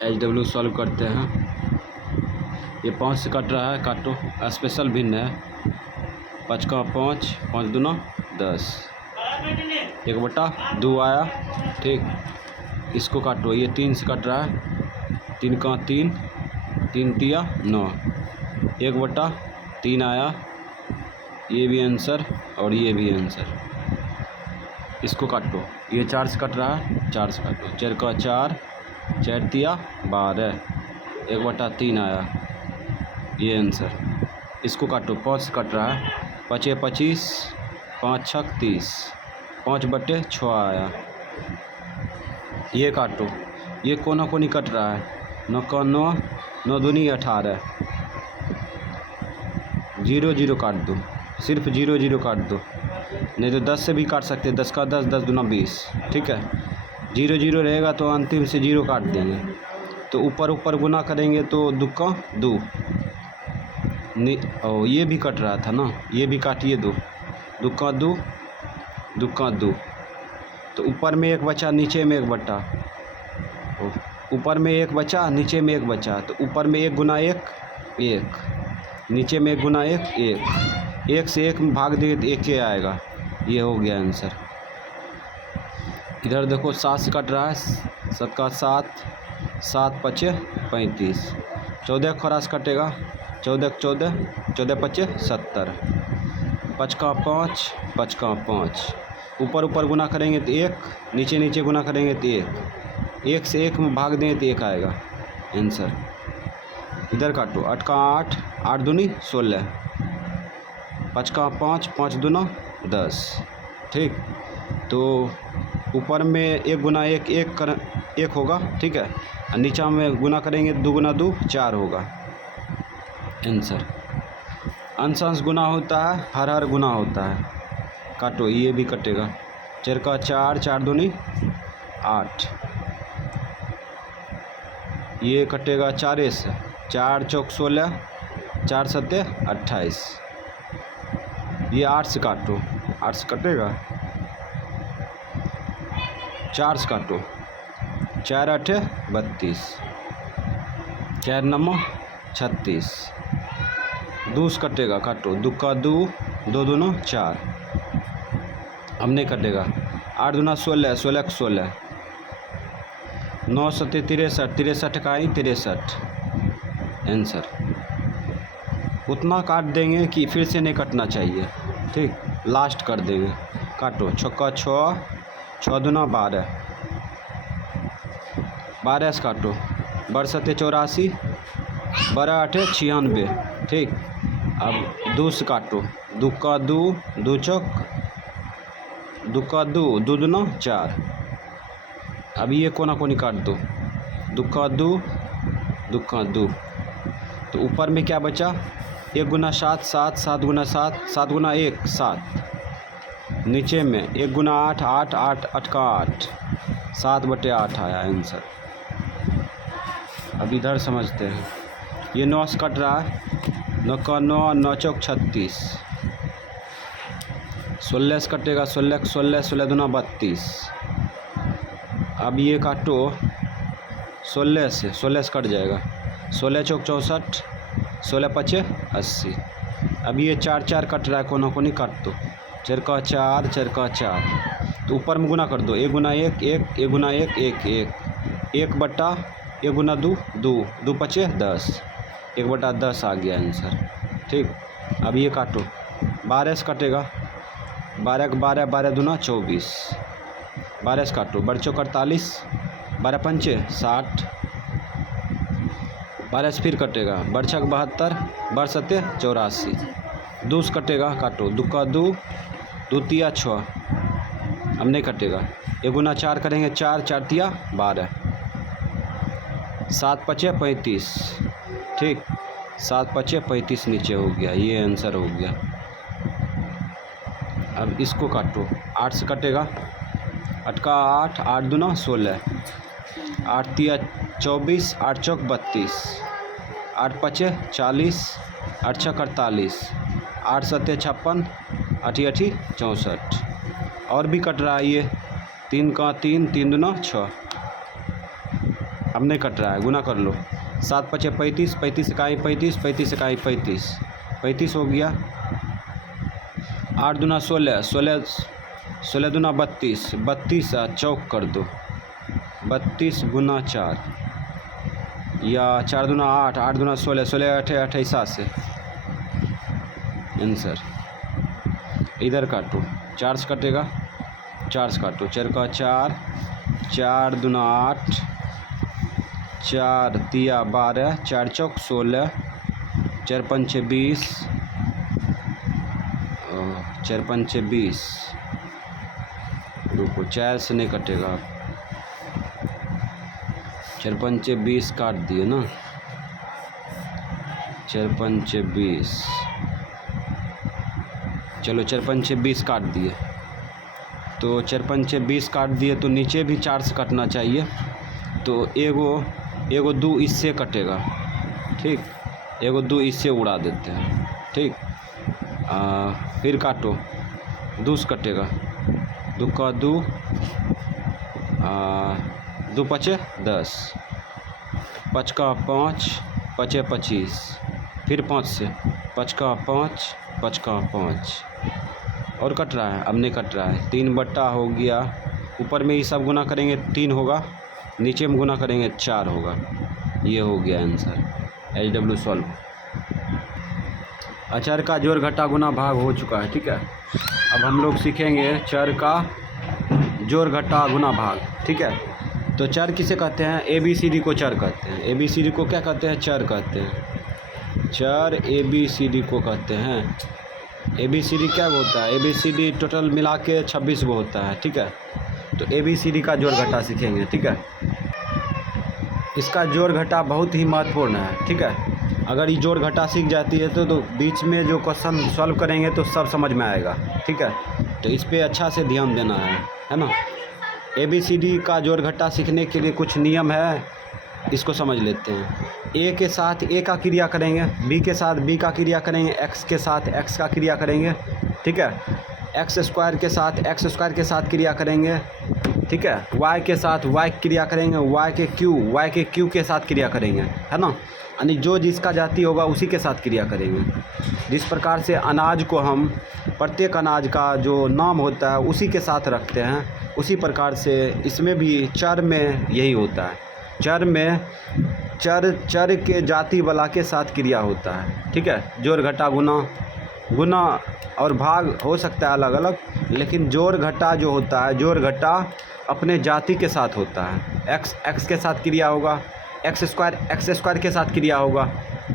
HW solve करते हैं। ये 5 से कट रहा है, काटो। स्पेशल भिन्न है। 5 का 5, 5 दूना 10, 1/2 आया। ठीक, इसको काटो। ये 3 से कट रहा है, 3 का 3, 3 तिया 9, 1/3 आया। ये भी आंसर और ये भी आंसर। इसको काटो। ये 4 से कट रहा है, 4 से काटो। 4 का 4, 4 तिया 12, 1/3 आया। ये आंसर। इसको काटो। 5 से कट रहा है, 5 25, 5 6 30, 5/6 आया। ये काटो। ये कोना कोनी कट रहा है, 9 का 9, 9 दूनी 18, 0 0 काट दो। सिर्फ 0 0 काट दो, नहीं तो 10 से भी काट सकते हैं। 10 का 10, 10 दूना 20। ठीक है, 0 0 रहेगा तो अंतिम से 0 काट देंगे। तो ऊपर ऊपर गुना करेंगे तो 2 का 2। ओ, ये भी कट रहा था ना, ये भी काटिए। 2 का 2, 2 का 2। तो ऊपर में एक बचा, नीचे में एक बटा। ऊपर में एक बचा, नीचे में एक बचा। तो ऊपर में 1 गुना 1, 1, नीचे में 1 गुना 1, 1। 1 से 1 भाग दे तो 1 ही आएगा। ये हो गया आंसर। इधर देखो 7 से कट रहा है, 7 का 7, 7 5 35, 14 खरास कटेगा, 14 14, 14 5 70, 5 का 5, 5 का 5। ऊपर ऊपर गुना करेंगे तो 1, नीचे नीचे गुना करेंगे तो 1। 1 से 1 में भाग दें तो 1 आएगा आंसर। इधर काटो। 8 का 8, 8 दूनी 16, 5 का 5, 5 दूना 10। ठीक, तो ऊपर में 1 गुना 1, 1 होगा। ठीक है, और नीचा में गुना करेंगे 2 गुना 2, 4 होगा आंसर। अंश अंश गुना होता है, हर हर गुना होता है। काटो। ये भी कटेगा। 4 का 4, 4 दूनी 8। ये कटेगा 4 से, 4 चौक 16, 4 सत्ते 28। ये 8 से काटो। 8 से कटेगा, 4 से काटो। 4 8 32, 4 9 36। 2 से कटेगा, काटो। 2 का 2, 2 दूना 4। अब नहीं कटेगा। 8 दूना 16, 16 का 16, 9 सत्ते 63, 63 का 63 आंसर। उतना काट देंगे कि फिर से नहीं कटना चाहिए। ठीक, लास्ट कर देंगे। काटो। 6 का 6, 6 दूना 12, 12 से काटो। 12 सत्ते 84, 12 8 96। ठीक, अब 2 से काटो। 2 का 2, 2 चौक, 2 का 2, 2 दूना 4। अब ये कोना कोनी काट दो। 2 का 2, 2 का 2। तो ऊपर में क्या बचा? 1 गुना 7, 7, 7 गुना 7, 7 गुना 1, 7। नीचे में 1 गुना 8, 8, 8, 8 का 8, 7/8 आया आंसर। अब इधर समझते हैं। ये 9 से कट रहा है, 9 का 9, 9 चौक 36, 16 से कटेगा, 16 16, 16 दूना 32। अब ये काटो 16 से, 16 से कट जाएगा, 16 चौक 64, 16 5 80। अब ये 4 4 कट रहा है, कोना कोनी काट दो। 4 का 4, 4 का 4। तो ऊपर में गुना कर दो। 1 गुना 1, 1, 1 गुना 1, 1, 1, 1/1 गुना 2, 2, 2 5 10, 1/10 आ गया आंसर। ठीक, अब ये काटो। 12 से कटेगा, 12 का 12, 12 दूना 24, 12 से काटो। 12 चौक 48, 12 पंचे 60, 12 से फिर कटेगा। 12 छक 72, 12 सत्ते 84। 2 से कटेगा, काटो। 2 का 2, 2 तिया 6। अब नहीं कटेगा। 1 गुना 4 करेंगे, 4, 4 तिया 12, 7 5 35। ठीक, 7 5 35 नीचे हो गया। ये आंसर हो गया। अब इसको काटो। 8 से कटेगा, 8 का 8, 8 दूना 16, 8 तिया 24, 8 चौक 32, 8 5 40, 8 6 48, 8 7 56, 8 8 64। और भी कट रहा है ये। 3 का 3, 3 दूना 6। अब नहीं कट रहा है, गुना कर लो। 7 पचे 35, 35 इकाई 35, 35 इकाई 35, 35 हो गया। 8 दूना 16, 16 दूना 32, 32 चौक कर दो, 32 गुना 4 या 4 दूना 8, 8 दूना 16, 16 8 28 से आंसर। इधर काटो, 4 से कटेगा, 4 से काटो, 4 का 4, 4 दूना 8, 4 तिया 12, 4 चौक 16, 4 पंचे 20, 4 पंचे 20। रुको, 4 से नहीं कटेगा, 4 पंचे 20 काट दिए ना, 4 पंचे 20, चलो 4 पंचे 20 काट दिए। तो 4 पंचे 20 काट दिए तो नीचे भी 4 से कटना चाहिए। तो एगो 2 इससे कटेगा, ठीक, एगो 2 इससे उड़ा देते हैं, ठीक। फिर काटो, 2 से कटेगा, 2 का 2, 2 पचे 10, 5 का 5, पचे 25, फिर 5 से, 5 का 5, 5 का 5 और कट रहा है, अब नहीं कट रहा है। 3 बट्टा हो गया, ऊपर में ये सब गुना करेंगे 3 होगा, नीचे में गुना करेंगे 4 होगा। ये हो गया आंसर, HW सॉल्व। अचर का जोड़ घटा गुना भाग हो चुका है, ठीक है। अब हम लोग सीखेंगे चर का जोड़ घटा गुना भाग, ठीक है। तो चर किसे कहते हैं? ABCD को चर कहते हैं। ABCD को क्या कहते हैं? चर कहते हैं। चर ABCD को कहते हैं। ABCD क्या होता है? ABCD टोटल मिला के 26 गो होता है, ठीक है। तो ABCD का जोड़ घटा सीखेंगे, ठीक है। इसका जोड़ घटा बहुत ही महत्वपूर्ण है, ठीक है। अगर ये जोड़ घटा सीख जाती है तो बीच में जो क्वेश्चन सॉल्व करेंगे तो सब समझ में आएगा, ठीक है। तो इस पे अच्छा से ध्यान देना है ना। ABCD का जोड़ घटा सीखने के लिए कुछ नियम है, इसको समझ लेते हैं। A के साथ A का क्रिया करेंगे, B के साथ B का क्रिया करेंगे, X के साथ X का क्रिया करेंगे, ठीक है। एक्स स्क्वायर के साथ एक्स स्क्वायर के साथ क्रिया करेंगे, ठीक है। Y के साथ Y क्रिया करेंगे, Y के Q के साथ क्रिया करेंगे, है ना। यानी जो जिसका जाति होगा उसी के साथ क्रिया करेंगे। जिस प्रकार से अनाज को हम प्रत्येक अनाज का जो नाम होता है उसी के साथ रखते हैं, उसी प्रकार से इसमें भी चर में यही होता है। चर में चर के जाति वाला के साथ क्रिया होता है, ठीक है। जोड़ घटा गुना और भाग हो सकता है अलग अलग, लेकिन जोड़ घटा जो होता है, जोड़ घटा अपने जाति के साथ होता है। एक्स के साथ क्रिया होगा, एक्स स्क्वायर के साथ क्रिया होगा,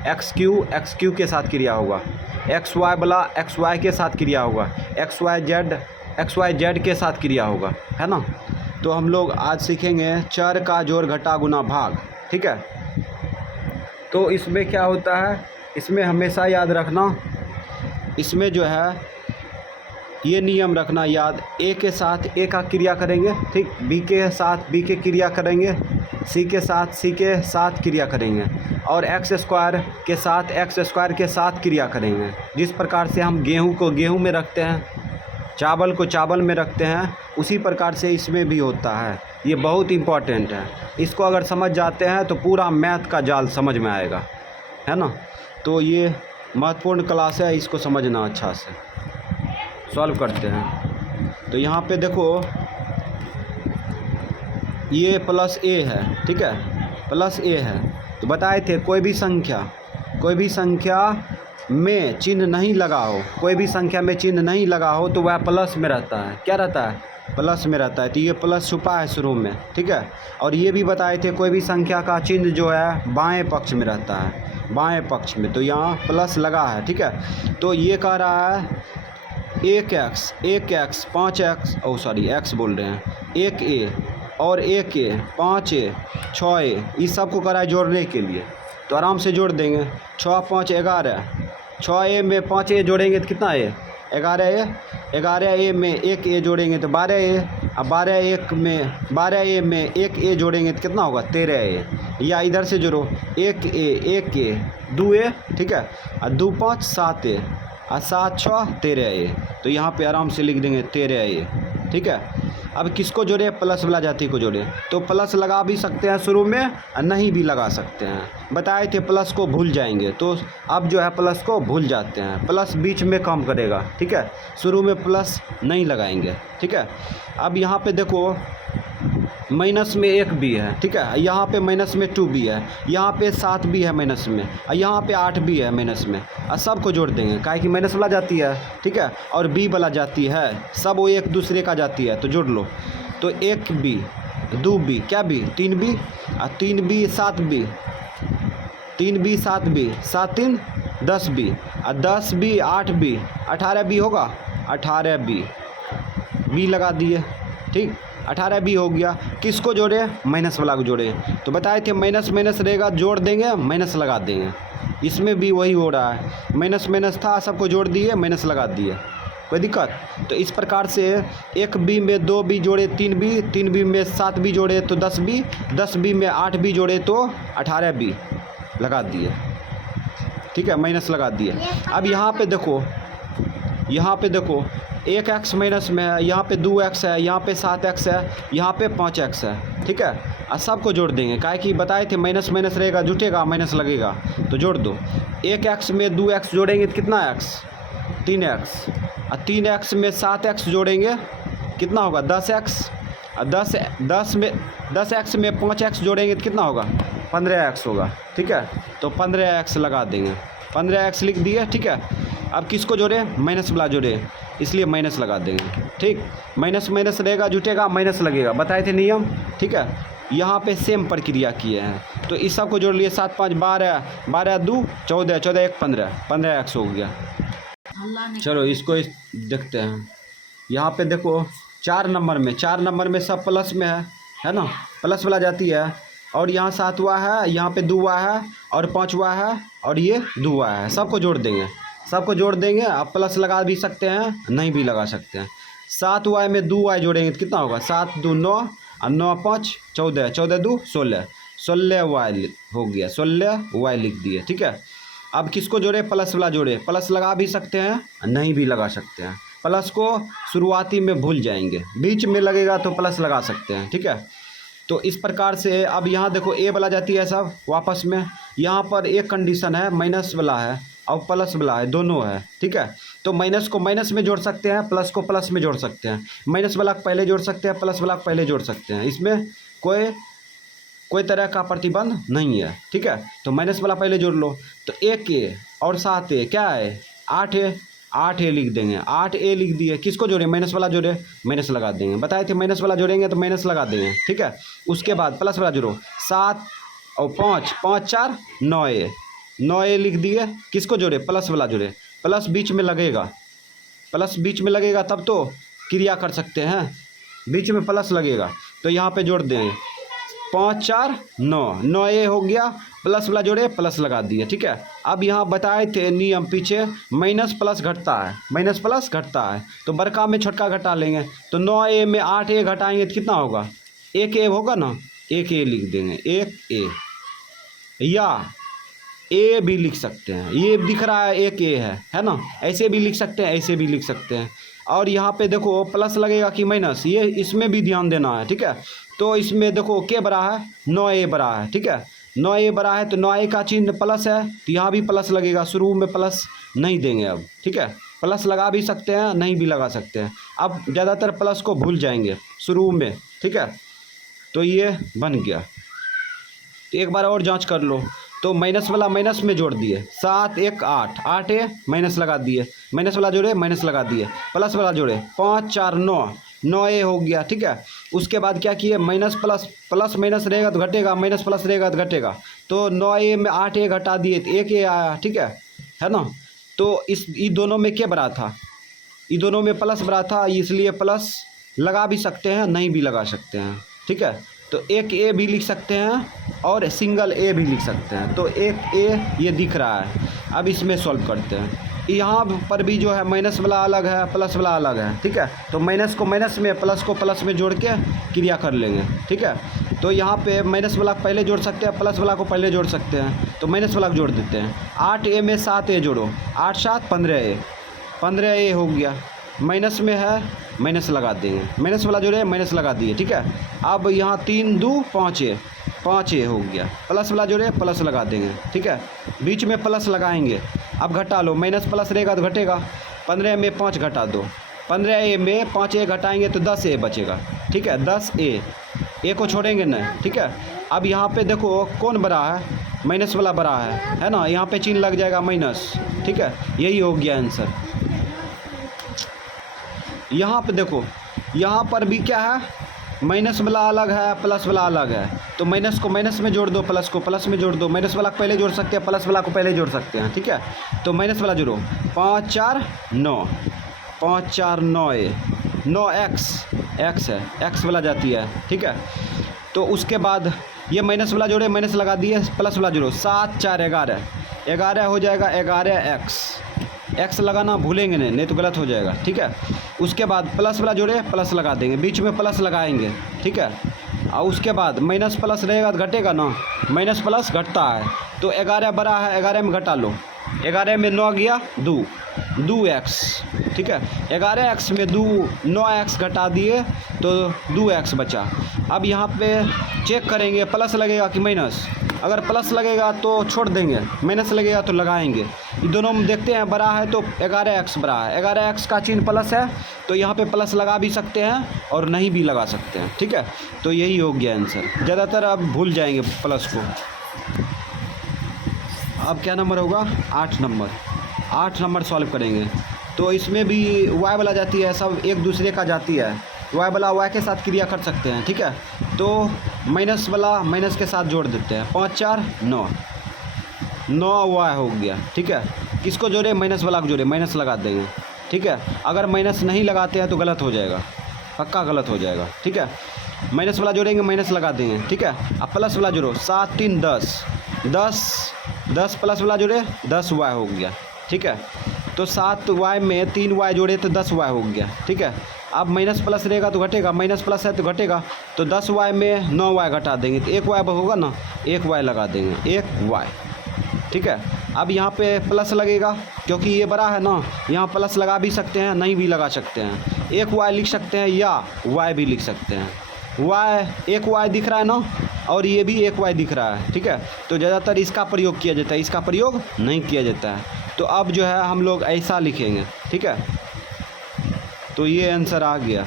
एक्स क्यू के साथ क्रिया होगा, एक्स वाई वाला एक्स वाई के साथ क्रिया होगा, एक्स वाई जेड के साथ क्रिया होगा, है ना। तो हम लोग आज सीखेंगे चर का जोड़ घटा गुना भाग, ठीक है। तो इसमें क्या होता है, इसमें हमेशा याद रखना, इसमें जो है ये नियम रखना याद, A के साथ A का क्रिया करेंगे, ठीक। B के साथ B के क्रिया करेंगे, C के साथ क्रिया करेंगे, और एक्स स्क्वायर के साथ क्रिया करेंगे। जिस प्रकार से हम गेहूं को गेहूं में रखते हैं, चावल को चावल में रखते हैं, उसी प्रकार से इसमें भी होता है। ये बहुत इम्पॉर्टेंट है, इसको अगर समझ जाते हैं तो पूरा मैथ का जाल समझ में आएगा, है ना। तो ये महत्वपूर्ण क्लास है, इसको समझना अच्छा से। सॉल्व करते हैं। तो यहाँ पे देखो ये प्लस A है, ठीक है, प्लस A है। तो बताए थे कोई भी संख्या में चिन्ह नहीं लगा हो, कोई भी संख्या में चिन्ह नहीं लगा हो तो वह प्लस में रहता है। क्या रहता है? प्लस में रहता है। तो ये प्लस छुपा है शुरू में, ठीक है। और ये भी बताए थे कोई भी संख्या का चिन्ह जो है बाएं पक्ष में रहता है, बाएं पक्ष में। तो यहाँ प्लस लगा है, ठीक है। तो ये कह रहा है 1x 5x x बोल रहे हैं, 1a और 1a 5a 6a, इस सब को करा है जोड़ने के लिए। तो आराम से जोड़ देंगे, 6 5 11, 6a में 5a जोड़ेंगे तो कितना है? 11a, 11a में 1a जोड़ेंगे तो 12a, अब 12a में 1a जोड़ेंगे तो कितना होगा? 13a। या इधर से जोड़ो, 1a 2a, ठीक है, और 2 5 7a, और 7 6 13a। तो यहाँ पे आराम से लिख देंगे 13a, ठीक है। अब किसको जोड़े, प्लस वाला जाति को जोड़े। तो प्लस लगा भी सकते हैं शुरू में और नहीं भी लगा सकते हैं। बताए थे प्लस को भूल जाएंगे, तो अब जो है प्लस को भूल जाते हैं, प्लस बीच में काम करेगा, ठीक है। शुरू में प्लस नहीं लगाएंगे, ठीक है। अब यहाँ पे देखो माइनस में 1 भी है, ठीक है। यहाँ पे माइनस में 2 भी है, यहाँ पे 7 भी है माइनस में, और यहाँ पे 8 भी है माइनस में, और सबको जोड़ देंगे काहे कि माइनस वाला जाती है, ठीक है। और बी वाला जाती है, सब वो एक दूसरे का जाती है, तो जोड़ लो। तो 1 बी 2 बी क्या बी 3 बी, और 3 B 7 B, 3 B 7 B, 7 3 10 B, और 10 बी 8 बी 18 बी होगा, 18 बी बी लगा दिए, ठीक। 18 बी हो गया। किसको जोड़े, माइनस वाला को जोड़े। तो बताए थे माइनस माइनस रहेगा, जोड़ देंगे माइनस लगा देंगे। इसमें भी वही हो रहा है, माइनस माइनस था, सबको जोड़ दिए माइनस लगा दिए, कोई दिक्कत। तो इस प्रकार से 1 बी में 2 बी जोड़े 3 बी, 3 बी में 7 बी जोड़े तो 10 बी, 10 बी में 8 बी जोड़े तो 18 बी लगा दिए, ठीक है, माइनस लगा दिए। अब यहाँ पे देखो, यहाँ पे देखो 1x माइनस में है, यहाँ पे 2x है, यहाँ पे 7x है, यहाँ पे 5x है, ठीक है। और सबको जोड़ देंगे काहे कि बताए थे माइनस माइनस रहेगा जुटेगा माइनस लगेगा, तो जोड़ दो। 1x में 2x जोड़ेंगे तो कितना x 3x, और 3x में 7x जोड़ेंगे कितना होगा 10x, और 10x में 5x जोड़ेंगे तो कितना होगा 15x होगा, ठीक है। तो 15x लगा देंगे, 15x लिख दिए, ठीक है। अब किसको जोड़े, माइनस वाला जोड़े, इसलिए माइनस लगा देंगे, ठीक। माइनस माइनस रहेगा जुटेगा माइनस लगेगा, बताए थे नियम, ठीक है। यहाँ पे सेम प्रक्रिया किए हैं, तो इस सब को जोड़ लिए 7 5 12, 12 2 14, 14 1 15, 15x हो गया। चलो इसको देखते हैं। यहाँ पे देखो 4 नंबर में सब प्लस में है ना, प्लस वाला जाती है। और यहाँ 7वां है, यहाँ पे 2वां है, और 5वां है, और ये 2वां है, सबको जोड़ देंगे, सबको जोड़ देंगे। आप प्लस लगा भी सकते हैं, नहीं भी लगा सकते हैं। 7y में 2y जोड़ेंगे तो कितना होगा 7 2 9, और 9 5 14, 14 2 16, 16y हो गया, 16y लिख दिए, ठीक है। अब किसको जोड़े, प्लस वाला जोड़े। प्लस लगा भी सकते हैं, नहीं भी लगा सकते हैं। प्लस को शुरुआती में भूल जाएंगे, बीच में लगेगा तो प्लस लगा सकते हैं, ठीक है। तो इस प्रकार से अब यहाँ देखो ए वाला जाती है सब वापस में। यहाँ पर एक कंडीशन है, माइनस वाला है और प्लस वाला है, दोनों है, ठीक है। तो माइनस को माइनस में जोड़ सकते हैं, प्लस को प्लस में जोड़ सकते हैं। माइनस वाला को पहले जोड़ सकते हैं, प्लस वाला को पहले जोड़ सकते हैं, इसमें कोई तरह का प्रतिबंध नहीं है, ठीक है। तो माइनस वाला पहले जोड़ लो। तो 1a और 7a क्या है 8a, 8a लिख देंगे, 8a लिख दिए। किसको जोड़े, माइनस वाला जोड़े, माइनस लगा देंगे। बताए थे माइनस वाला जोड़ेंगे तो माइनस लगा देंगे, ठीक है। उसके बाद प्लस वाला जोड़ो, 7 और 5, 5 4 9a, 9a लिख दिए। किसको जोड़े, प्लस वाला जोड़े। प्लस बीच में लगेगा, प्लस बीच में लगेगा तब तो क्रिया कर सकते हैं, बीच में प्लस लगेगा तो यहाँ पे जोड़ देंगे। 5 4 9, 9a हो गया, प्लस वाला जोड़े प्लस लगा दिए, ठीक है। अब यहाँ बताए थे नियम पीछे, माइनस प्लस घटता है, माइनस प्लस घटता है, तो बड़का में छोटका घटा लेंगे। तो 9a में 8a घटाएंगे तो कितना होगा 1a होगा ना, 1a लिख देंगे, 1a। या ए भी लिख सकते हैं, ये दिख रहा है 1a है ना, ऐसे भी लिख सकते हैं, ऐसे भी लिख सकते हैं। और यहाँ पे देखो प्लस लगेगा कि माइनस, ये इसमें भी ध्यान देना है, ठीक है। तो इसमें देखो क्या बड़ा है, 9a बड़ा है, ठीक है। 9a बड़ा है तो 9a का चिन्ह प्लस है, तो यहाँ भी प्लस लगेगा। शुरू में प्लस नहीं देंगे अब, ठीक है। प्लस लगा भी सकते हैं, नहीं भी लगा सकते हैं। अब ज़्यादातर प्लस को भूल जाएंगे शुरू में, ठीक है। तो ये बन गया। तो एक बार और जांच कर लो। तो माइनस वाला माइनस में जोड़ दिए, 7 1 8, 8a माइनस लगा दिए, माइनस वाला जोड़े माइनस लगा दिए, प्लस वाला जोड़े 5 4 9, 9a हो गया, ठीक है। उसके बाद क्या किए, माइनस प्लस, प्लस माइनस रहेगा तो घटेगा, माइनस प्लस रहेगा तो घटेगा। तो 9a में 8a घटा दिए तो 1a आया, ठीक है ना। तो ये दोनों में क्या बड़ा था, ये दोनों में प्लस बड़ा था, इसलिए प्लस लगा भी सकते हैं, नहीं भी लगा सकते हैं, ठीक है। तो 1a भी लिख सकते हैं और सिंगल a भी लिख सकते हैं। तो 1a ये दिख रहा है। अब इसमें सॉल्व करते हैं। यहाँ पर भी जो है माइनस वाला अलग है, प्लस वाला अलग है, ठीक है। तो माइनस को माइनस में, प्लस को प्लस में जोड़ के क्रिया कर लेंगे, ठीक है। तो यहाँ पे माइनस वाला को पहले जोड़ सकते हैं, प्लस वाला को पहले जोड़ सकते हैं। तो माइनस वाला को जोड़ देते हैं। 8a में 7a जोड़ो, 8 7 15a, 15a हो गया, माइनस में है, माइनस लगा देंगे, माइनस वाला जोड़े माइनस लगा दिए, ठीक है। अब यहाँ 3 2 5 हो गया, प्लस वाला जोड़े प्लस लगा देंगे, ठीक है। बीच में प्लस लगाएंगे, अब घटा लो, माइनस प्लस रहेगा तो घटेगा। 15 में 5 घटा दो, 15 में 5 ए घटाएंगे तो 10 ए बचेगा, ठीक है। 10 ए को छोड़ेंगे ना, ठीक है। अब यहाँ पे देखो कौन बड़ा है, माइनस वाला बड़ा है ना, यहाँ पे चिन्ह लग जाएगा माइनस, ठीक है। यही हो गया आंसर। यहाँ पे देखो, यहाँ पर भी क्या है, माइनस वाला अलग है, प्लस वाला अलग है, तो माइनस को माइनस में जोड़ दो, प्लस को प्लस में जोड़ दो। माइनस वाला को पहले जोड़ सकते हैं, प्लस वाला को पहले जोड़ सकते हैं, ठीक है। तो माइनस वाला जोड़ो, 5 4 9, 5 4 9 9 एक्स है, एक्स वाला जाती है, ठीक है। तो उसके बाद ये माइनस वाला जोड़े, माइनस लगा दिए, प्लस वाला जोड़ो, 7 4 11 हो जाएगा, 11 एक्स लगाना भूलेंगे नहीं तो गलत हो जाएगा, ठीक है। उसके बाद प्लस वाला जोड़े, प्लस लगा देंगे, बीच में प्लस लगाएंगे, ठीक है। और उसके बाद माइनस प्लस रहेगा तो घटेगा ना, माइनस प्लस घटता है, तो 11 बड़ा है, 11 में घटा लो, 11 में 9 गया 2 एक्स, ठीक है। 11 एक्स में 9 एक्स घटा दिए तो 2 एक्स बचा। अब यहाँ पे चेक करेंगे प्लस लगेगा कि माइनस, अगर प्लस लगेगा तो छोड़ देंगे, माइनस लगेगा तो लगाएंगे। ये दोनों में देखते हैं, बड़ा है तो 11 एक्स बड़ा है, 11 एक्स का चिन्ह प्लस है, तो यहाँ पे प्लस लगा भी सकते हैं और नहीं भी लगा सकते हैं, ठीक है। तो यही हो गया आंसर। ज़्यादातर अब भूल जाएंगे प्लस को। अब क्या नंबर होगा, 8 नंबर सॉल्व करेंगे। तो इसमें भी वाई वाला जाती है, सब एक दूसरे का जाती है, वाई वाला वाई के साथ क्रिया कर सकते हैं, ठीक है। तो माइनस वाला माइनस के साथ जोड़ देते हैं, 5 4 9 वाई हो गया, ठीक है। किसको जोड़े, माइनस वाला को जोड़े, माइनस लगा देंगे, ठीक है। अगर माइनस नहीं लगाते हैं तो गलत हो जाएगा, पक्का गलत हो जाएगा, ठीक है। माइनस वाला जोड़ेंगे, माइनस लगा देंगे, ठीक है। अब प्लस वाला जोड़ो, 7 3 10 प्लस वाला जोड़े 10 वाई हो गया, ठीक है। तो 7 वाई में 3 वाई जोड़े तो 10 वाई हो गया, ठीक है। अब माइनस प्लस रहेगा तो घटेगा, माइनस प्लस है तो घटेगा, तो 10 वाई में 9 वाई घटा देंगे तो 1 वाई होगा ना, 1 वाई लगा देंगे, 1 वाई, ठीक है। अब यहाँ पे प्लस लगेगा क्योंकि ये बड़ा है ना, यहाँ प्लस लगा भी सकते हैं, नहीं भी लगा सकते हैं। 1 वाई लिख सकते हैं या वाई भी लिख सकते हैं। वाई 1 वाई दिख रहा है ना, और ये भी 1 वाई दिख रहा है, ठीक है। तो ज़्यादातर इसका प्रयोग किया जाता है, इसका प्रयोग नहीं किया जाता है। तो अब जो है हम लोग ऐसा लिखेंगे, ठीक है। तो ये आंसर आ गया।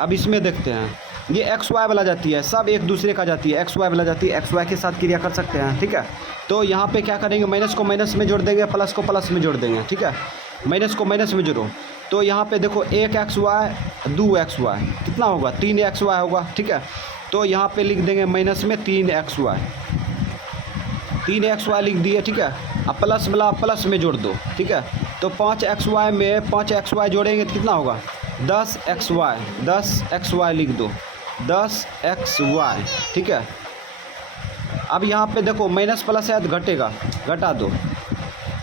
अब इसमें देखते हैं, ये एक्स वाई वाला जाती है, सब एक दूसरे का जाती है, एक्स वाई वाला जाती है, एक्स वाई के साथ क्रिया कर सकते हैं, ठीक है। तो यहाँ पे क्या करेंगे, माइनस को माइनस में जोड़ देंगे, प्लस को प्लस में जोड़ देंगे, ठीक है। माइनस को माइनस में जोड़ो, तो यहाँ पे देखो 1 एक्स वाई 2 एक्स वाई कितना होगा, 3 एक्स वाई होगा, ठीक है। तो यहाँ पे लिख देंगे माइनस में 3 एक्स वाई लिख दिए, ठीक है। अब प्लस वाला प्लस में जोड़ दो, ठीक है। तो 5 एक्स वाई में 5 एक्स वाई जोड़ेंगे तो कितना होगा, 10 एक्स वाई लिख दो, 10 एक्स वाई, ठीक है। अब यहाँ पे देखो माइनस प्लस है तो घटेगा, घटा दो,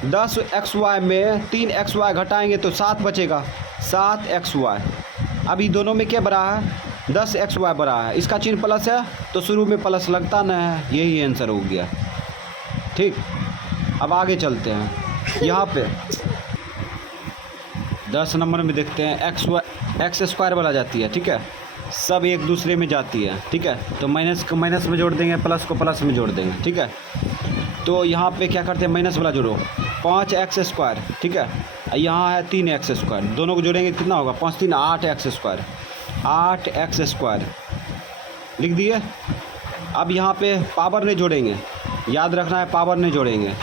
10 एक्स वाई में 3 एक्स वाई घटाएंगे तो 7 बचेगा, 7 एक्स वाई। अब ये दोनों में क्या बड़ा है, 10 एक्स वाई बड़ा है, इसका चिन्ह प्लस है तो शुरू में प्लस लगता न है, यही आंसर हो गया, ठीक। अब आगे चलते हैं, यहाँ पे 10 नंबर में देखते हैं, एक्स स्क्वायर वाला जाती है, ठीक है। सब एक दूसरे में जाती है, ठीक है। तो माइनस को माइनस में जोड़ देंगे, प्लस को प्लस में जोड़ देंगे, ठीक है। तो यहाँ पे क्या करते हैं, माइनस वाला जोड़ो, 5 एक्स स्क्वायर, ठीक है। यहाँ है 3 एक्स स्क्वायर, दोनों को जोड़ेंगे कितना होगा, 5 3 8 एक्स स्क्वायर, 8 एक्स स्क्वायर लिख दिए। अब यहाँ पे पावर नहीं जोड़ेंगे, याद रखना है पावर नहीं जोड़ेंगे।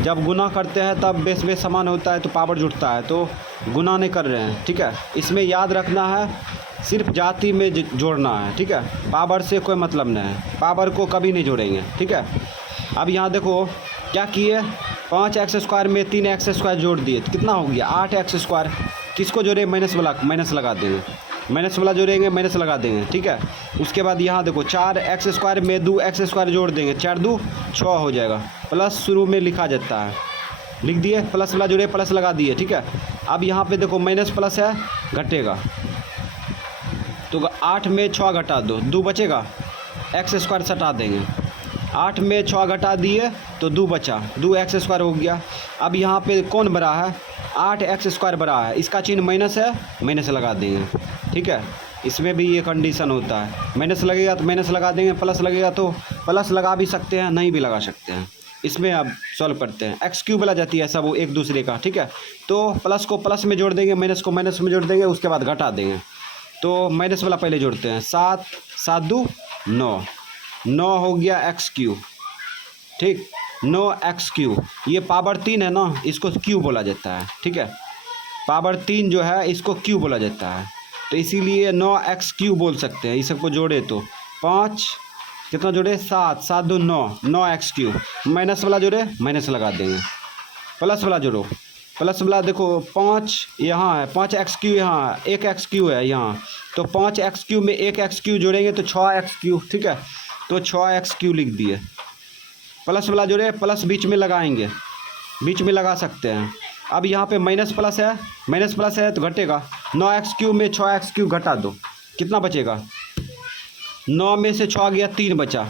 जब गुना करते हैं तब बेस समान होता है तो पावर जुड़ता है, तो गुना नहीं कर रहे हैं, ठीक है। इसमें याद रखना है सिर्फ जाति में जोड़ना है, ठीक है। पावर से कोई मतलब नहीं है, पावर को कभी नहीं जोड़ेंगे, ठीक है। अब यहाँ देखो क्या किए, 5 एक्स स्क्वायर में 3 एक्स स्क्वायर जोड़ दिए तो कितना हो गया, 8 एक्स स्क्वायर। किसको जोड़े, माइनस वाला, माइनस लगा देंगे, माइनस वाला जोड़ेंगे, माइनस लगा देंगे, ठीक है। उसके बाद यहाँ देखो 4 एक्स स्क्वायर में 2 एक्स स्क्वायर जोड़ देंगे, 4 2 6 हो जाएगा, प्लस शुरू में लिखा जाता है, लिख दिए, प्लस वाला जोड़े, प्लस लगा दिए, ठीक है। अब यहाँ पे देखो माइनस प्लस है, घटेगा, तो 8 में 6 घटा दो, 2 बचेगा, एक्स स्क्वायर हटा देंगे, 8 में 6 घटा दिए तो 2 बचा, 2 एक्स स्क्वायर हो गया। अब यहाँ पे कौन बड़ा है, 8x² बड़ा है, इसका चिन्ह माइनस है, माइनस लगा देंगे, ठीक है। इसमें भी ये कंडीशन होता है, माइनस लगेगा तो माइनस लगा देंगे, प्लस लगेगा तो प्लस लगा भी सकते हैं, नहीं भी लगा सकते हैं। इसमें अब सॉल्व करते हैं। x³ वाला जाती है सब वो एक दूसरे का, ठीक है। तो प्लस को प्लस में जोड़ देंगे, माइनस को माइनस में जोड़ देंगे, उसके बाद घटा देंगे। तो माइनस वाला पहले जोड़ते हैं, 7 7 2 9, 9 हो गया x³, ठीक, 9x³। ये पावर 3 है ना, इसको क्यू बोला जाता है, ठीक है। पावर 3 जो है इसको क्यू बोला जाता है, तो इसीलिए 9x³ बोल सकते हैं। इस सबको जोड़े तो 5 कितना जोड़े, 7 7 2 9, 9x³। माइनस वाला जोड़े, माइनस लगा देंगे, प्लस वाला जोड़ो, प्लस वाला देखो 5 यहाँ है, 5x³ यहाँ है, 1x³ है यहाँ, तो 5x³ में 1x³ जोड़ेंगे तो 6x³, ठीक है। तो 6x³ लिख दिए। प्लस वाला जोड़े, प्लस बीच में लगाएंगे, बीच में लगा सकते हैं। अब यहाँ पे माइनस प्लस है, माइनस प्लस है तो घटेगा, 9x³ में 6x³ घटा दो, कितना बचेगा, 9 में से 6 गया, 3 बचा,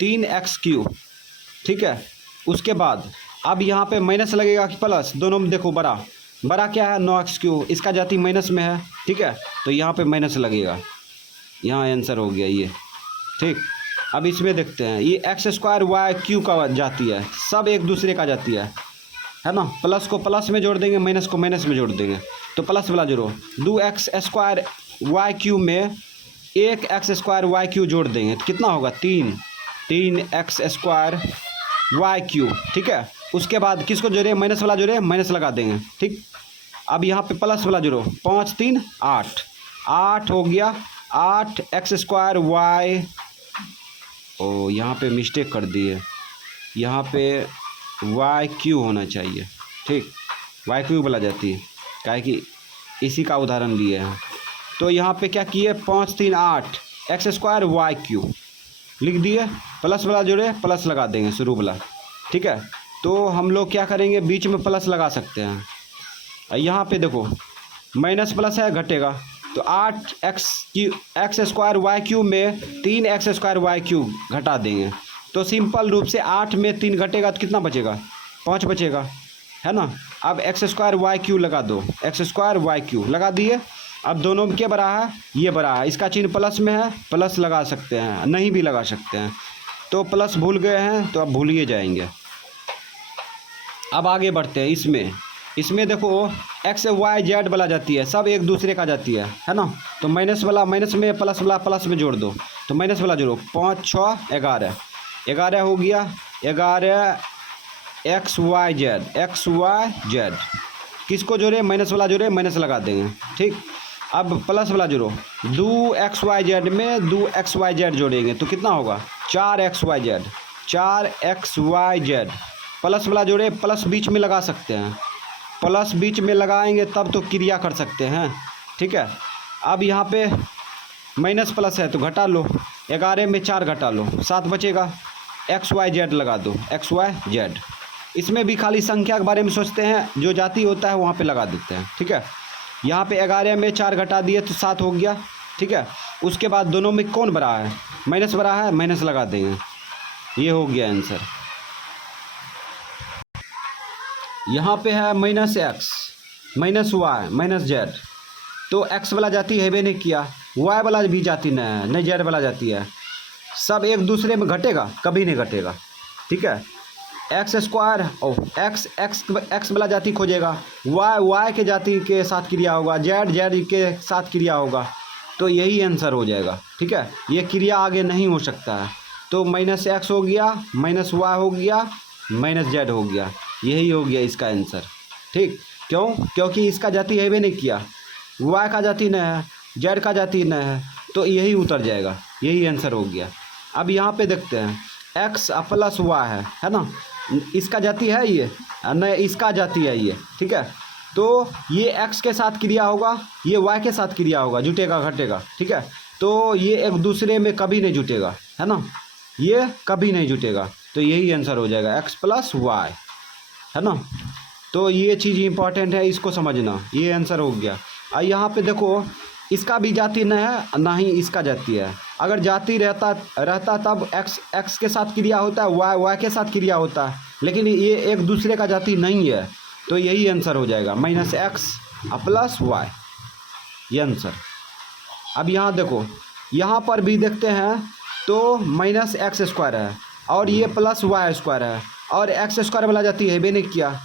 3x³, ठीक है। उसके बाद अब यहाँ पे माइनस लगेगा कि प्लस, दोनों में देखो बड़ा बड़ा क्या है, 9x³, इसका जाति माइनस में है, ठीक है। तो यहाँ पे माइनस लगेगा, यहाँ आंसर हो गया ये, ठीक। अब इसमें देखते हैं, ये x² y³ का जाती है, सब एक दूसरे का जाती है ना। प्लस को प्लस में जोड़ देंगे, माइनस को माइनस में जोड़ देंगे, तो प्लस वाला जोड़ो, 2x² y³ में 1x² y³ जोड़ देंगे तो कितना होगा, 3x² y³, ठीक है। उसके बाद किसको जोड़े, माइनस वाला जोड़े, माइनस लगा देंगे, ठीक। अब यहाँ पे प्लस वाला जोड़ो, 5 3 8, 8 हो गया, 8x² y, ओ यहाँ पे मिस्टेक कर दिए, यहाँ पे y³ होना चाहिए, ठीक, y³ बोला जाती है, काहे कि इसी का उदाहरण लिए हैं। तो यहाँ पे क्या किए, 5 3 8 x² y³ लिख दिए, प्लस वाला जोड़े, प्लस लगा देंगे शुरू वाला, ठीक है। तो हम लोग क्या करेंगे, बीच में प्लस लगा सकते हैं। यहाँ पे देखो माइनस प्लस है, घटेगा, तो 8x² y³ में 3x² y³ घटा देंगे, तो सिंपल रूप से 8 में 3 घटेगा तो कितना बचेगा, 5 बचेगा, है ना। अब x² y³ लगा दो, x² y³ लगा दिए। अब दोनों में क्या बड़ा है, ये बड़ा है, इसका चिन्ह प्लस में है, प्लस लगा सकते हैं, नहीं भी लगा सकते हैं। तो प्लस भूल गए हैं तो अब भूलिए जाएंगे। अब आगे बढ़ते हैं। इसमें देखो x y z वाला जाती है, सब एक दूसरे का जाती है ना। तो माइनस वाला माइनस में, प्लस वाला प्लस में जोड़ दो, तो माइनस वाला जोड़ो, 5 6 11, 11 हो गया, 11 x y z। किसको जोड़े, माइनस वाला जोड़े, माइनस लगा देंगे, ठीक। अब प्लस वाला जोड़ो, 2x y z में 2x y z जोड़ेंगे तो कितना होगा, 4x y z, 4x y z। Plus वाला जोड़े, प्लस बीच में लगा सकते हैं, प्लस बीच में लगाएंगे तब तो क्रिया कर सकते हैं, ठीक है। अब यहाँ पे माइनस प्लस है तो घटा लो, 11 में 4 घटा लो, 7 बचेगा, x y z लगा दो, x y z। इसमें भी खाली संख्या के बारे में सोचते हैं, जो जाति होता है वहाँ पे लगा देते हैं, ठीक है। यहाँ पे 11 में 4 घटा दिए तो 7 हो गया, ठीक है। उसके बाद दोनों में कौन बड़ा है, माइनस बड़ा है, माइनस लगा देंगे, ये हो गया आंसर। यहाँ पे है -x -y -z, तो x वाला जाति है भी नहीं किया, y वाला भी जाति नहीं है, नहीं z वाला जाति है, सब एक दूसरे में घटेगा, कभी नहीं घटेगा, ठीक है। x² और x वाला जाति खोजेगा, y के जाति के साथ क्रिया होगा, z के साथ क्रिया होगा, तो यही आंसर हो जाएगा, ठीक है। ये क्रिया आगे नहीं हो सकता है, तो -x हो गया, -y हो गया, -z हो गया, यही हो गया इसका आंसर, ठीक। क्यों, क्योंकि इसका जाति है भी नहीं किया, y का जाति नहीं है, z का जाति नहीं है, तो यही उतर जाएगा, यही आंसर हो गया। अब यहाँ पे देखते हैं, x + y है ना, इसका जाति है ये, नहीं इसका जाति है ये, ठीक है। तो ये x के साथ क्रिया होगा, ये y के साथ क्रिया होगा, जुटेगा घटेगा, ठीक है। तो ये एक दूसरे में कभी नहीं जुटेगा, है ना, ये कभी नहीं जुटेगा, तो यही आंसर हो जाएगा, x + y, है ना। तो ये चीज़ इंपॉर्टेंट है, इसको समझना, ये आंसर हो गया। और यहाँ पे देखो इसका भी जाति नहीं है, ना ही इसका जाति है। अगर जाति रहता तब x के साथ क्रिया होता है, y के साथ क्रिया होता है, लेकिन ये एक दूसरे का जाति नहीं है, तो यही आंसर हो जाएगा -x प्लस y, ये आंसर। अब यहाँ देखो, यहाँ पर भी देखते हैं तो -x² है और ये +y² है, और x² वाला जाती है बे नहीं किया,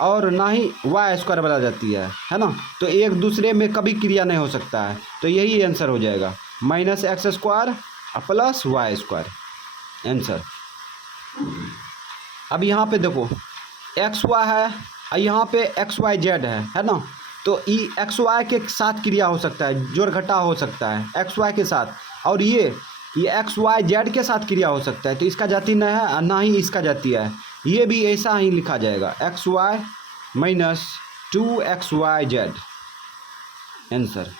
और ना ही y² वाला जाती है ना, तो एक दूसरे में कभी क्रिया नहीं हो सकता है, तो यही आंसर हो जाएगा -x² प्लस y² आंसर। अब यहाँ पे देखो xy है और यहाँ पे xyz है ना, तो xy के साथ क्रिया हो सकता है, जोड़ घटा हो सकता है xy के साथ, और ये xyz के साथ क्रिया हो सकता है, तो इसका जाति न है और ना ही इसका जाति है, ये भी ऐसा ही लिखा जाएगा xy माइनस 2xyz आंसर।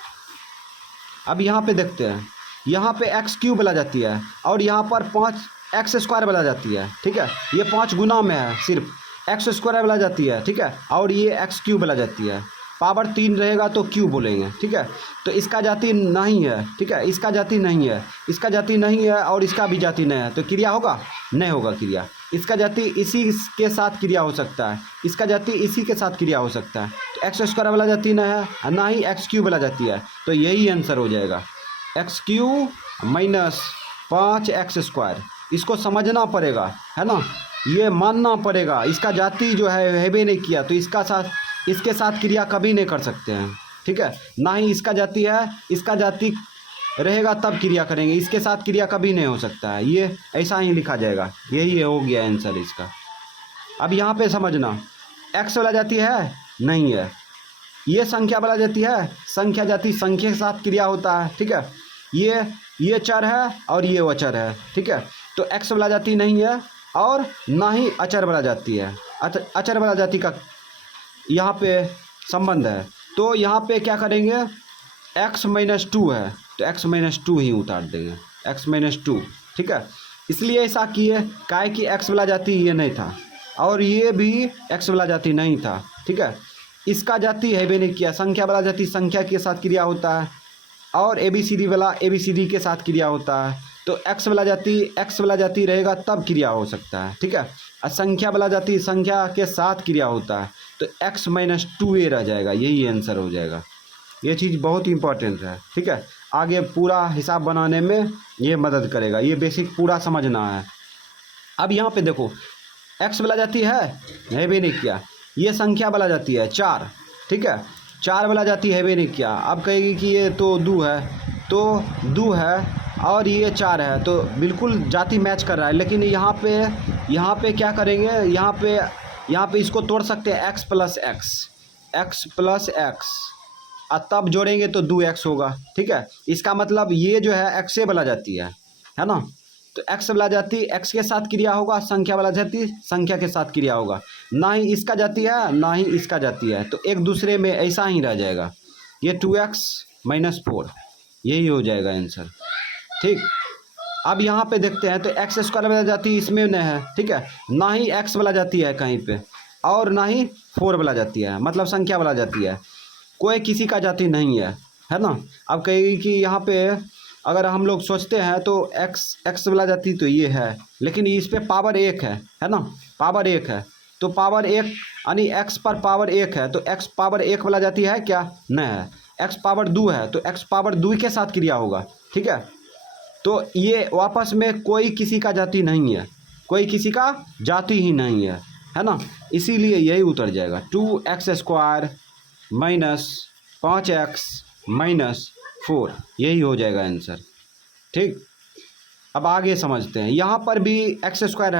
अब यहाँ पे देखते हैं, यहाँ पे x³ वाला जाती है और यहाँ पर 5x² वाला जाती है, ठीक है, ये 5 गुना में है, सिर्फ x² वाला जाती है, ठीक है, और ये x³ वाला जाती है, पावर 3 रहेगा तो क्यू बोलेंगे, ठीक है, तो इसका जाति नहीं है, ठीक है, इसका जाति नहीं है, इसका जाति नहीं है और इसका भी जाति नहीं है, तो क्रिया होगा नहीं होगा क्रिया, इसका जाति इसी के साथ क्रिया हो सकता है, इसका जाति इसी के साथ क्रिया हो सकता है, तो x² वाला जाति नहीं है ना ही x³ वाला जाती है, तो यही आंसर हो जाएगा x³ माइनस 5x²। इसको समझना पड़ेगा, है ना, ये मानना पड़ेगा, इसका जाति जो है भी नहीं किया, तो इसके साथ क्रिया कभी नहीं कर सकते हैं, ठीक है, ना ही इसका जाति है, इसका जाति रहेगा तब क्रिया करेंगे, इसके साथ क्रिया कभी नहीं हो सकता है, ये ऐसा ही लिखा जाएगा, यही हो गया आंसर इसका। अब यहाँ पे समझना, x वाला जाति है नहीं है, ये संख्या वाला जाति है, संख्या जाति संख्या के साथ क्रिया होता है, ठीक है, ये चर है और ये अचर है, ठीक है, तो x वाला जाति नहीं है और ना ही अचर वाला जाति है, अचर वाला जाति का यहाँ पे संबंध है, तो यहाँ पे क्या करेंगे, x-2 है तो x-2 ही उतार देंगे, x-2, ठीक है, इसलिए ऐसा किए काहे कि x वाला जाति ये नहीं था और ये भी x वाला जाति नहीं था, ठीक है, इसका जाति है भी नहीं किया, संख्या वाला जाति संख्या के साथ क्रिया होता है और ABCD वाला ABCD के साथ क्रिया होता है, तो x वाला जाति रहेगा तब क्रिया हो सकता है, ठीक है, और संख्या वाला जाति संख्या के साथ क्रिया होता है, तो x-2 रह जाएगा, यही आंसर हो जाएगा। ये चीज़ बहुत इंपॉर्टेंट है, ठीक है, आगे पूरा हिसाब बनाने में ये मदद करेगा, ये बेसिक पूरा समझना है। अब यहाँ पे देखो x वाला जाति है भी नहीं किया, ये संख्या वाला जाति है 4, ठीक है, 4 वाला जाति है भी नहीं किया, अब कहेगी कि ये तो 2 है, तो 2 है और ये 4 है, तो बिल्कुल जाति मैच कर रहा है, लेकिन यहाँ पे क्या करेंगे, यहाँ पे इसको तोड़ सकते हैं x प्लस x और तब जोड़ेंगे तो 2x होगा, ठीक है, इसका मतलब ये जो है x वाला जाति है ना, तो x वाला जाति x के साथ क्रिया होगा, संख्या वाला जाति संख्या के साथ क्रिया होगा, ना ही इसका जाति है ना ही इसका जाति है, तो एक दूसरे में ऐसा ही रह जाएगा, ये 2x - 4 यही हो जाएगा आंसर, ठीक। अब यहाँ पे देखते हैं तो x² वाला जाति इसमें नहीं है, ठीक है, ना ही x वाला जाति है कहीं पे और ना ही 4 वाला जाति है, मतलब संख्या वाला जाति है, कोई किसी का जाति नहीं है ना। अब कहेगी कि यहाँ पे अगर हम लोग सोचते हैं तो x वाला जाति तो ये है, लेकिन इस पे पावर 1 है ना, पावर 1 है, तो पावर 1 यानी x पर पावर 1 है, तो x पावर 1 वाला जाति है क्या, नहीं है, x पावर 2 है तो x पावर 2 के साथ क्रिया होगा, ठीक है, तो ये वापस में कोई किसी का जाति नहीं है, कोई किसी का जाति ही नहीं है ना, इसीलिए यही उतर जाएगा 2x² माइनस 5x माइनस 4 यही हो जाएगा आंसर, ठीक। अब आगे समझते हैं, यहाँ पर भी x²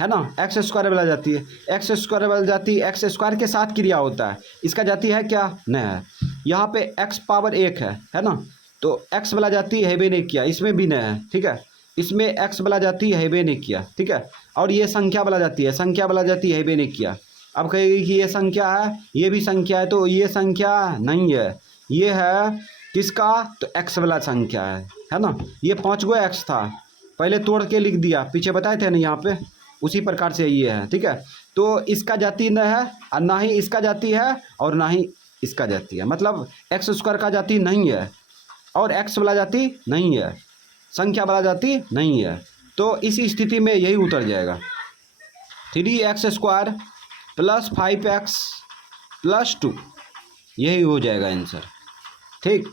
है ना, x² वाला जाती है, x² वाला जाती x² के साथ क्रिया होता है, इसका जाति है क्या, नहीं है, यहाँ पे x पावर 1 है ना, तो x वाला जाति है भी नहीं किया, इसमें भी नहीं है, ठीक है, इसमें x वाला जाति है भी नहीं किया, ठीक है, और ये संख्या वाला जाति है, संख्या वाला जाति है भी नहीं किया। अब कहेगी कि ये संख्या है, ये भी संख्या है, तो ये संख्या नहीं है, ये है किसका, तो x वाला संख्या है ना, ये 5 गो x था, पहले तोड़ के लिख दिया, पीछे बताए थे ना यहाँ पे, उसी प्रकार से ये है, ठीक है, तो इसका जाति न है और ना ही इसका जाति है और ना ही इसका जाति है, मतलब x² का जाति नहीं है और x वाला जाति नहीं है, संख्या वाला जाति नहीं है, तो इस स्थिति में यही उतर जाएगा। 3x² प्लस 5x प्लस 2, यही हो जाएगा आंसर। ठीक,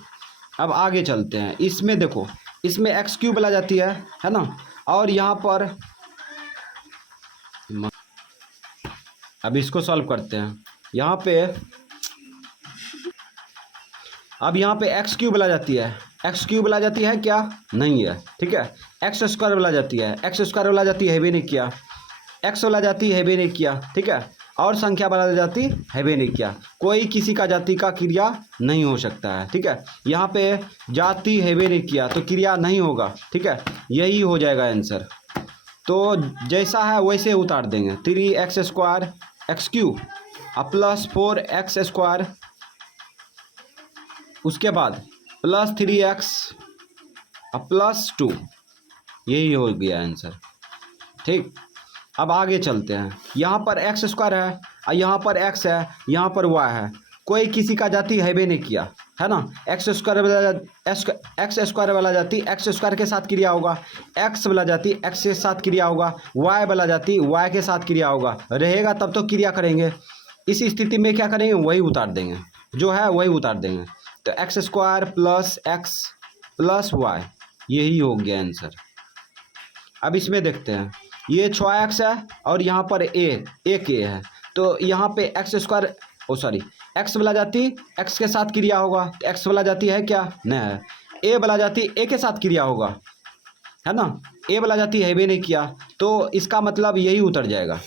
अब आगे चलते हैं। इसमें देखो, इसमें x³ आ जाती है ना, और यहाँ पर अब इसको सॉल्व करते हैं। यहाँ पे अब यहाँ पे x³ आ जाती है, x³ आ जाती है क्या, नहीं है, ठीक है। x² आ जाती है, x² आ जाती है भी नहीं किया, x वाला जाती है भी नहीं किया, ठीक है। और संख्या वाला जाति है भी नहीं किया, कोई किसी का जाति का क्रिया नहीं हो सकता है, ठीक है। यहाँ पे जाति है भी नहीं किया तो क्रिया नहीं होगा, ठीक है, यही हो जाएगा आंसर। तो जैसा है वैसे उतार देंगे। 3x² x³ प्लस 4x², उसके बाद प्लस 3x प्लस 2, यही हो गया आंसर। ठीक, अब आगे चलते हैं। यहाँ पर x² है और यहाँ पर x है, यहाँ पर y है, कोई किसी का जाति है भी नहीं किया, है ना। x² वाला जाति x² के साथ क्रिया होगा, x वाला जाति x के साथ क्रिया होगा, y वाला जाति y के साथ क्रिया होगा, रहेगा तब तो क्रिया करेंगे। इस स्थिति में क्या करेंगे, वही उतार देंगे, जो है वही उतार देंगे। तो x² plus x plus y, यही हो गया आंसर। अब इसमें देखते हैं, ये 6x है और यहाँ पर एक a है, तो यहाँ पे x वाला जाति x के साथ क्रिया होगा, तो x वाला जाति है क्या, नहीं है। a वाला जाति a के साथ क्रिया होगा, है ना, a वाला जाति है भी नहीं किया, तो इसका मतलब यही उतर जाएगा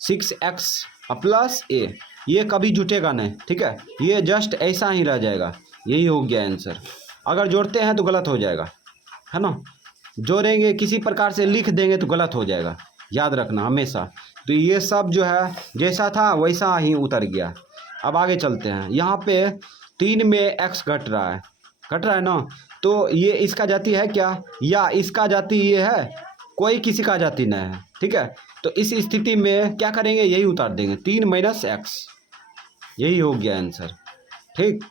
6x प्लस a, ये कभी जुटेगा नहीं, ठीक है, ये जस्ट ऐसा ही रह जाएगा, यही हो गया आंसर। अगर जोड़ते हैं तो गलत हो जाएगा, है ना, जोड़ेंगे किसी प्रकार से लिख देंगे तो गलत हो जाएगा, याद रखना हमेशा। तो ये सब जो है जैसा था वैसा ही उतर गया। अब आगे चलते हैं। यहाँ पे 3 में x घट रहा है ना, तो ये इसका जाति है क्या, या इसका जाति ये है, कोई किसी का जाति नहीं है, ठीक है। तो इस स्थिति में क्या करेंगे, यही उतार देंगे, 3 - x, यही हो गया आंसर। ठीक,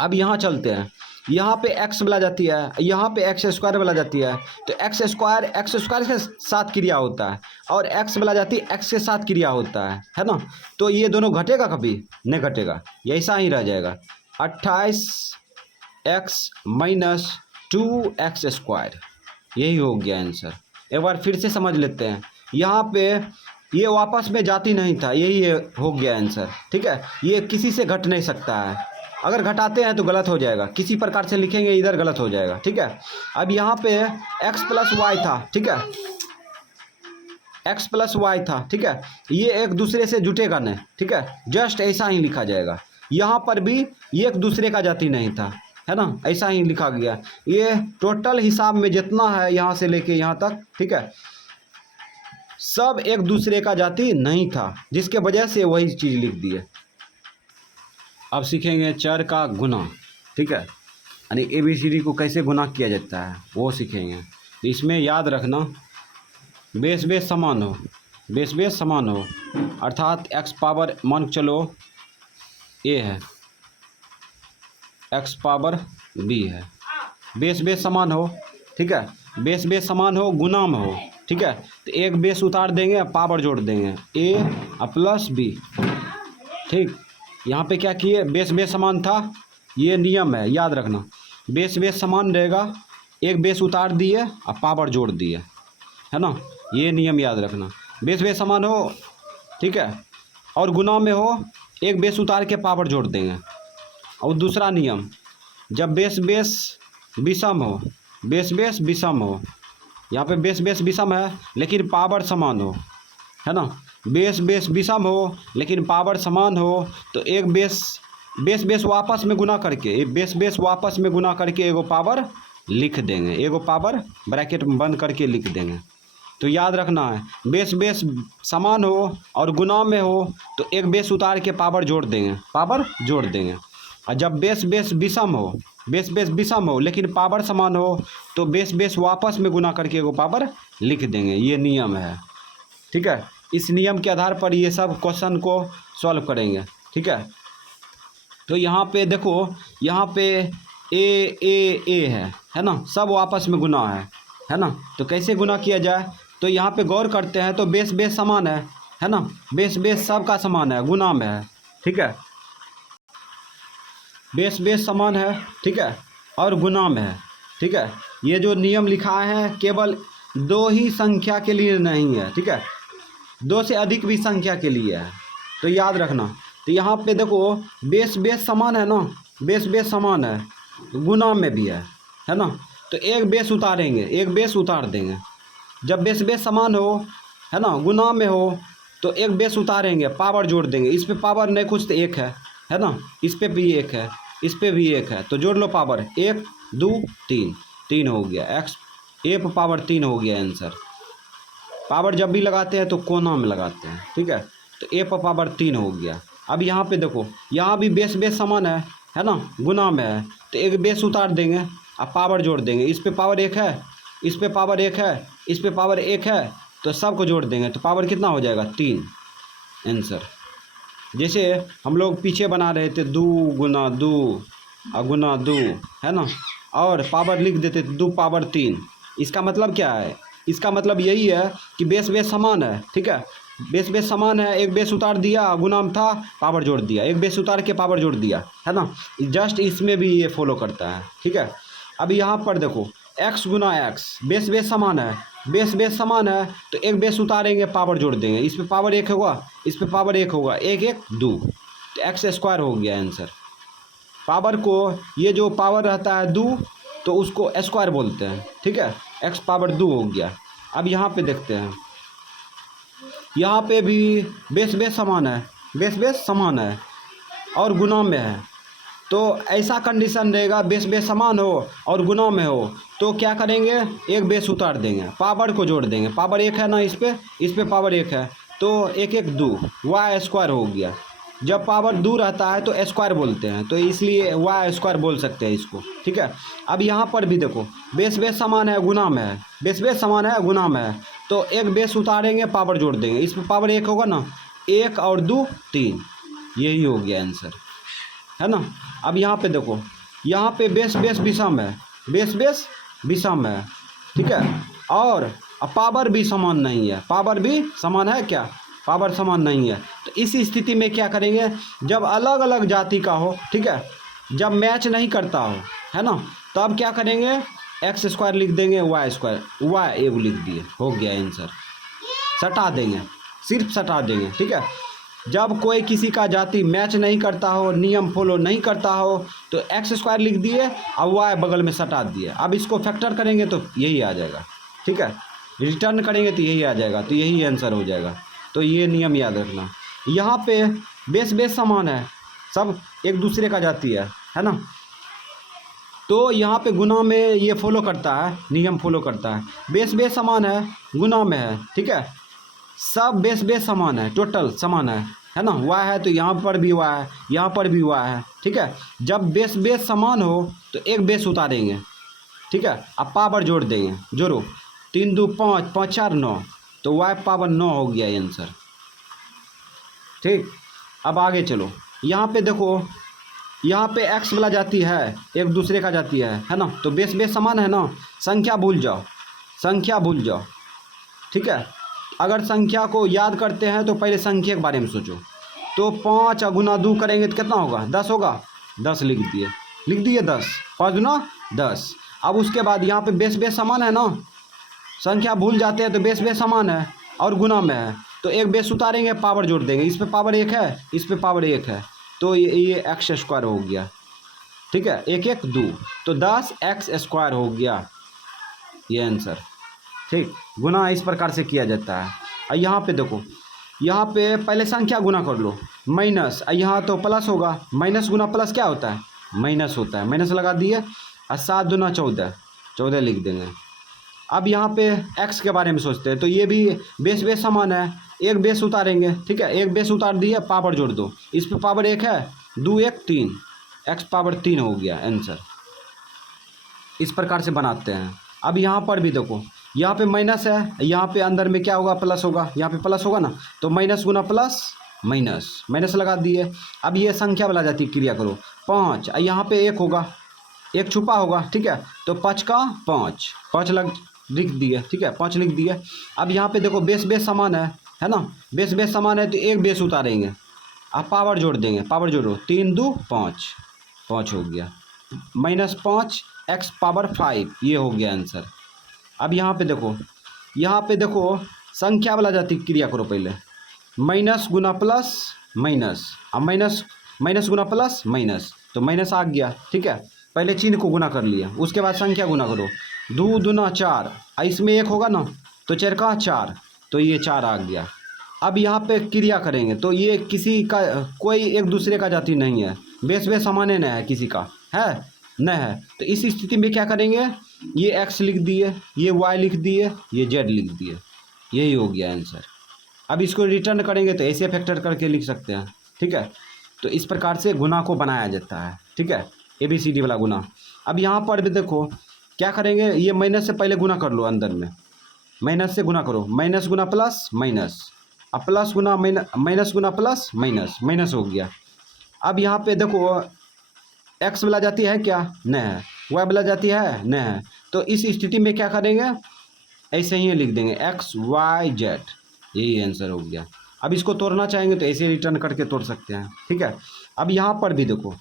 अब यहाँ चलते हैं। यहाँ पे x वाला जाती है, यहाँ पे x² वाला जाती है, तो x² के साथ क्रिया होता है और x वाला जाती x के साथ क्रिया होता है ना। तो ये दोनों घटेगा, कभी नहीं घटेगा, ये ऐसा ही रह जाएगा। 28x - 2x², यही हो गया आंसर। एक बार फिर से समझ लेते हैं। यहाँ पे ये वापस में जाती नहीं था, यही हो गया आंसर, ठीक है। ये किसी से घट नहीं सकता है, अगर घटाते हैं तो गलत हो जाएगा, किसी प्रकार से लिखेंगे इधर गलत हो जाएगा, ठीक है। अब यहाँ पे x प्लस y था, ठीक है, x प्लस y था, ठीक है, ये एक दूसरे से जुटेगा नहीं, ठीक है, जस्ट ऐसा ही लिखा जाएगा। यहाँ पर भी ये एक दूसरे का जाति नहीं था, है ना, ऐसा ही लिखा गया। ये टोटल हिसाब में जितना है यहाँ से लेके यहाँ तक, ठीक है, सब एक दूसरे का जाति नहीं था, जिसके वजह से वही चीज़ लिख दी है। अब सीखेंगे चर का गुना, ठीक है, यानी ABCD को कैसे गुना किया जाता है वो सीखेंगे। तो इसमें याद रखना, बेस समान हो, अर्थात x पावर मान के चलो a है, x पावर b है, बेस समान हो, ठीक है, बेस समान हो, गुना में हो, ठीक है। तो एक बेस उतार देंगे, पावर जोड़ देंगे, a प्लस b, ठीक। यहाँ पे क्या किए, बेस समान था, ये नियम है, याद रखना, बेस समान रहेगा, एक बेस उतार दिए और पावर जोड़ दिए, है ना, ये नियम याद रखना। बेस समान हो, ठीक है, और गुना में हो, एक बेस उतार के पावर जोड़ देंगे। और दूसरा नियम, जब बेस विषम हो, बेस विषम हो, यहाँ पे बेस विषम है लेकिन पावर समान हो, है ना, बेस विषम हो लेकिन पावर समान हो, तो एक बेस वापस में गुना करके, बेस वापस में गुना करके एगो पावर लिख देंगे, एगो पावर ब्रैकेट में बंद करके लिख देंगे। तो याद रखना है, बेस समान हो और गुना में हो तो एक बेस उतार के पावर जोड़ देंगे। और जब बेस विषम हो लेकिन पावर समान हो तो बेस वापस में गुना करके एगो पावर लिख देंगे, ये नियम है, ठीक है। इस नियम के आधार पर ये सब क्वेश्चन को सॉल्व करेंगे, ठीक है। तो यहाँ पे देखो, यहाँ पे ए है ना, सब आपस में गुना है ना। तो कैसे गुना किया जाए, तो यहाँ पे गौर करते हैं तो बेस बेस समान है ना, बेस बेस सबका समान है, गुना में है, ठीक है, बेस बेस समान है, ठीक है, और गुना में है, ठीक है। ये जो नियम लिखा है केवल दो ही संख्या के लिए नहीं है, ठीक है, दो से अधिक भी संख्या के लिए है, तो याद रखना। तो यहाँ पे देखो बेस बेस समान है ना, बेस बेस समान है, गुना में भी है ना। तो एक बेस उतारेंगे, एक बेस उतार देंगे। जब बेस बेस समान हो, है ना, गुना में हो, तो एक बेस उतारेंगे, पावर जोड़ देंगे। इस पे पावर नहीं कुछ तो एक है ना, इस पे भी एक है, इस पे भी एक है, तो जोड़ लो पावर, 1 2 3, 3 हो गया, एक्स ए पर पावर 3 हो गया आंसर। पावर जब भी लगाते हैं तो कोना में लगाते हैं, ठीक है, तो ए पर पावर 3 हो गया। अब यहाँ पे देखो, यहाँ भी बेस बेस समान है ना, गुना में है, तो एक बेस उतार देंगे, अब पावर जोड़ देंगे। इस पे पावर 1 है, इस पे पावर 1 है, इस पे पावर 1 है, तो सबको जोड़ देंगे, तो पावर कितना हो जाएगा, 3 आंसर। जैसे हम लोग पीछे बना रहे थे 2 गुना 2 गुना 2, है ना, और पावर लिख देते थे 2 पावर 3। इसका मतलब क्या है, इसका मतलब यही है कि बेस बेस समान है, ठीक है, बेस बेस समान है, एक बेस उतार दिया, गुना में था, पावर जोड़ दिया, एक बेस उतार के पावर जोड़ दिया, है ना। जस्ट इसमें भी ये फॉलो करता है, ठीक है। अब यहाँ पर देखो x गुना x, बेस बेस समान है, बेस बेस समान है, तो एक बेस उतारेंगे, पावर जोड़ देंगे। इस पे पावर 1 होगा, इस पे पावर 1 होगा, 1 1 2, तो एक्स स्क्वायर हो गया आंसर। पावर को, ये जो पावर रहता है 2, तो उसको स्क्वायर बोलते हैं, ठीक है, x पावर 2 हो गया। अब यहाँ पे देखते हैं, यहाँ पे भी बेस बेस समान है, बेस बेस समान है और गुना में है। तो ऐसा कंडीशन रहेगा, बेस बेस समान हो और गुना में हो, तो क्या करेंगे, एक बेस उतार देंगे, पावर को जोड़ देंगे। पावर 1 है ना, इस पे पावर 1 है, तो 1 1 2, वाई स्क्वायर हो गया। जब पावर 2 रहता है तो स्क्वायर बोलते हैं, तो इसलिए वाई स्क्वायर बोल सकते हैं इसको, ठीक है। अब यहाँ पर भी देखो, बेस बेस समान है, गुना में है, बेस बेस समान है, गुना में है, तो एक बेस उतारेंगे, पावर जोड़ देंगे। इस पर पावर 1 होगा ना, 1 और 2 3, यही हो गया आंसर, है ना। अब यहाँ पे देखो, यहाँ पे बेस बेस विषम है, बेस बेस विषम है, ठीक है, और पावर भी समान नहीं है, पावर भी समान है क्या, पावर समान नहीं है। तो इस स्थिति में क्या करेंगे, जब अलग अलग जाति का हो, ठीक है, जब मैच नहीं करता हो, है ना, तब क्या करेंगे, एक्स स्क्वायर लिख देंगे, वाई स्क्वायर, वाई एगो लिख दिए, हो गया आंसर। सटा देंगे, सिर्फ सटा देंगे, ठीक है। जब कोई किसी का जाति मैच नहीं करता हो, नियम फॉलो नहीं करता हो, तो एक्स स्क्वायर लिख दिए और वाई बगल में सटा दिए। अब इसको फैक्टर करेंगे तो यही आ जाएगा, ठीक है, रिटर्न करेंगे तो यही आ जाएगा, तो यही आंसर हो जाएगा। तो ये नियम याद रखना। यहाँ पे बेस बेस समान है, सब एक दूसरे का जाति है ना, तो यहाँ पे गुना में ये फॉलो करता है, नियम फॉलो करता है। बेस बेस समान है, गुना में है, ठीक है, सब बेस बेस समान है, टोटल समान है ना। वाई है तो यहाँ पर भी वाई है, यहाँ पर भी वाई है, ठीक है। जब बेस बेस समान हो तो एक बेस उतारेंगे, ठीक है, अब पावर जोड़ देंगे, जोड़ो, 3 2 5, 5 4 9, तो वाई पावर 9 हो गया आंसर, ठीक। अब आगे चलो, यहाँ पे देखो, यहाँ पे एक्स वाला जाति है, एक दूसरे का जाति है ना, तो बेस बेस समान है ना, संख्या भूल जाओ, संख्या भूल जाओ, ठीक है। अगर संख्या को याद करते हैं तो पहले संख्या के बारे में सोचो। तो 5 गुना 2 करेंगे तो कितना होगा, 10 होगा, 10 लिख दिए 10, 5 गुना 10। अब उसके बाद यहाँ पे बेस बेस समान है ना, संख्या भूल जाते हैं तो बेस बेस समान है और गुना में है, तो एक बेस उतारेंगे, पावर जोड़ देंगे। इस पे पावर 1 है, इस पे पावर 1 है, तो ये एक्स स्क्वायर हो गया, ठीक है, 1 1 2, तो 10 एक्स स्क्वायर हो गया ये आंसर, ठीक। गुना इस प्रकार से किया जाता है। और यहाँ पे देखो, यहाँ पे पहले संख्या गुना कर लो, माइनस, यहाँ तो प्लस होगा, माइनस गुना प्लस क्या होता है, माइनस होता है, माइनस लगा दिए, और 7 दूना 14, 14 लिख देंगे। अब यहाँ पे x के बारे में सोचते हैं, तो ये भी बेस बेस समान है, एक बेस उतारेंगे, ठीक है, एक बेस उतार दिए, पावर जोड़ दो। इस पे पावर 1 है, 2 1 3, x पावर 3 हो गया आंसर। इस प्रकार से बनाते हैं। अब यहाँ पर भी देखो, यहाँ पे माइनस है, यहाँ पे अंदर में क्या होगा, प्लस होगा, यहाँ पे प्लस होगा ना, तो माइनस गुना प्लस माइनस, माइनस लगा दिए। अब ये संख्या वाला जाती क्रिया करो, 5, यहाँ पे 1 होगा, 1 छुपा होगा, ठीक है, तो 5 का 5, 5 लिख दिए, ठीक है, 5 लिख दिए। अब यहाँ पे देखो बेस बेस समान है ना, बेस बेस समान है तो एक बेस उतारेंगे, आप पावर जोड़ देंगे, पावर जोड़ो, 3 2 5, 5 हो गया, -5 x पावर 5, ये हो गया आंसर। अब यहाँ पे देखो, यहाँ पे देखो संख्या वाला जाति क्रिया करो पहले, माइनस गुना प्लस माइनस, अब माइनस माइनस गुना प्लस माइनस, तो माइनस आ गया, ठीक है, पहले चिन्ह को गुना कर लिया, उसके बाद संख्या गुना करो, 2 दूना 4, इसमें 1 होगा ना, तो 4 का 4, तो ये 4 आ गया। अब यहाँ पे क्रिया करेंगे तो ये किसी का कोई एक दूसरे का जाति नहीं है, बेस बेस सामान्य न है, किसी का है न है, तो इस स्थिति में क्या करेंगे, ये x लिख दिए, ये y लिख दिए, ये z लिख दिए, यही हो गया आंसर। अब इसको रिटर्न करेंगे तो ऐसे फैक्टर करके लिख सकते हैं, ठीक है। तो इस प्रकार से गुना को बनाया जाता है, ठीक है, ABCD वाला गुना। अब यहाँ पर भी देखो क्या करेंगे, ये माइनस से पहले गुना कर लो, अंदर में माइनस से गुना करो, माइनस गुना प्लस माइनस, अब प्लस गुना माइनस गुना प्लस माइनस, माइनस हो गया। अब यहाँ पे देखो x वाला जाती है क्या, न है, y वाला जाती है न है, तो इस स्थिति में क्या करेंगे, ऐसे ही लिख देंगे x y z, यही आंसर हो गया। अब इसको तोड़ना चाहेंगे तो ऐसे रिटर्न करके तोड़ सकते हैं, ठीक है। अब यहाँ पर भी देखो,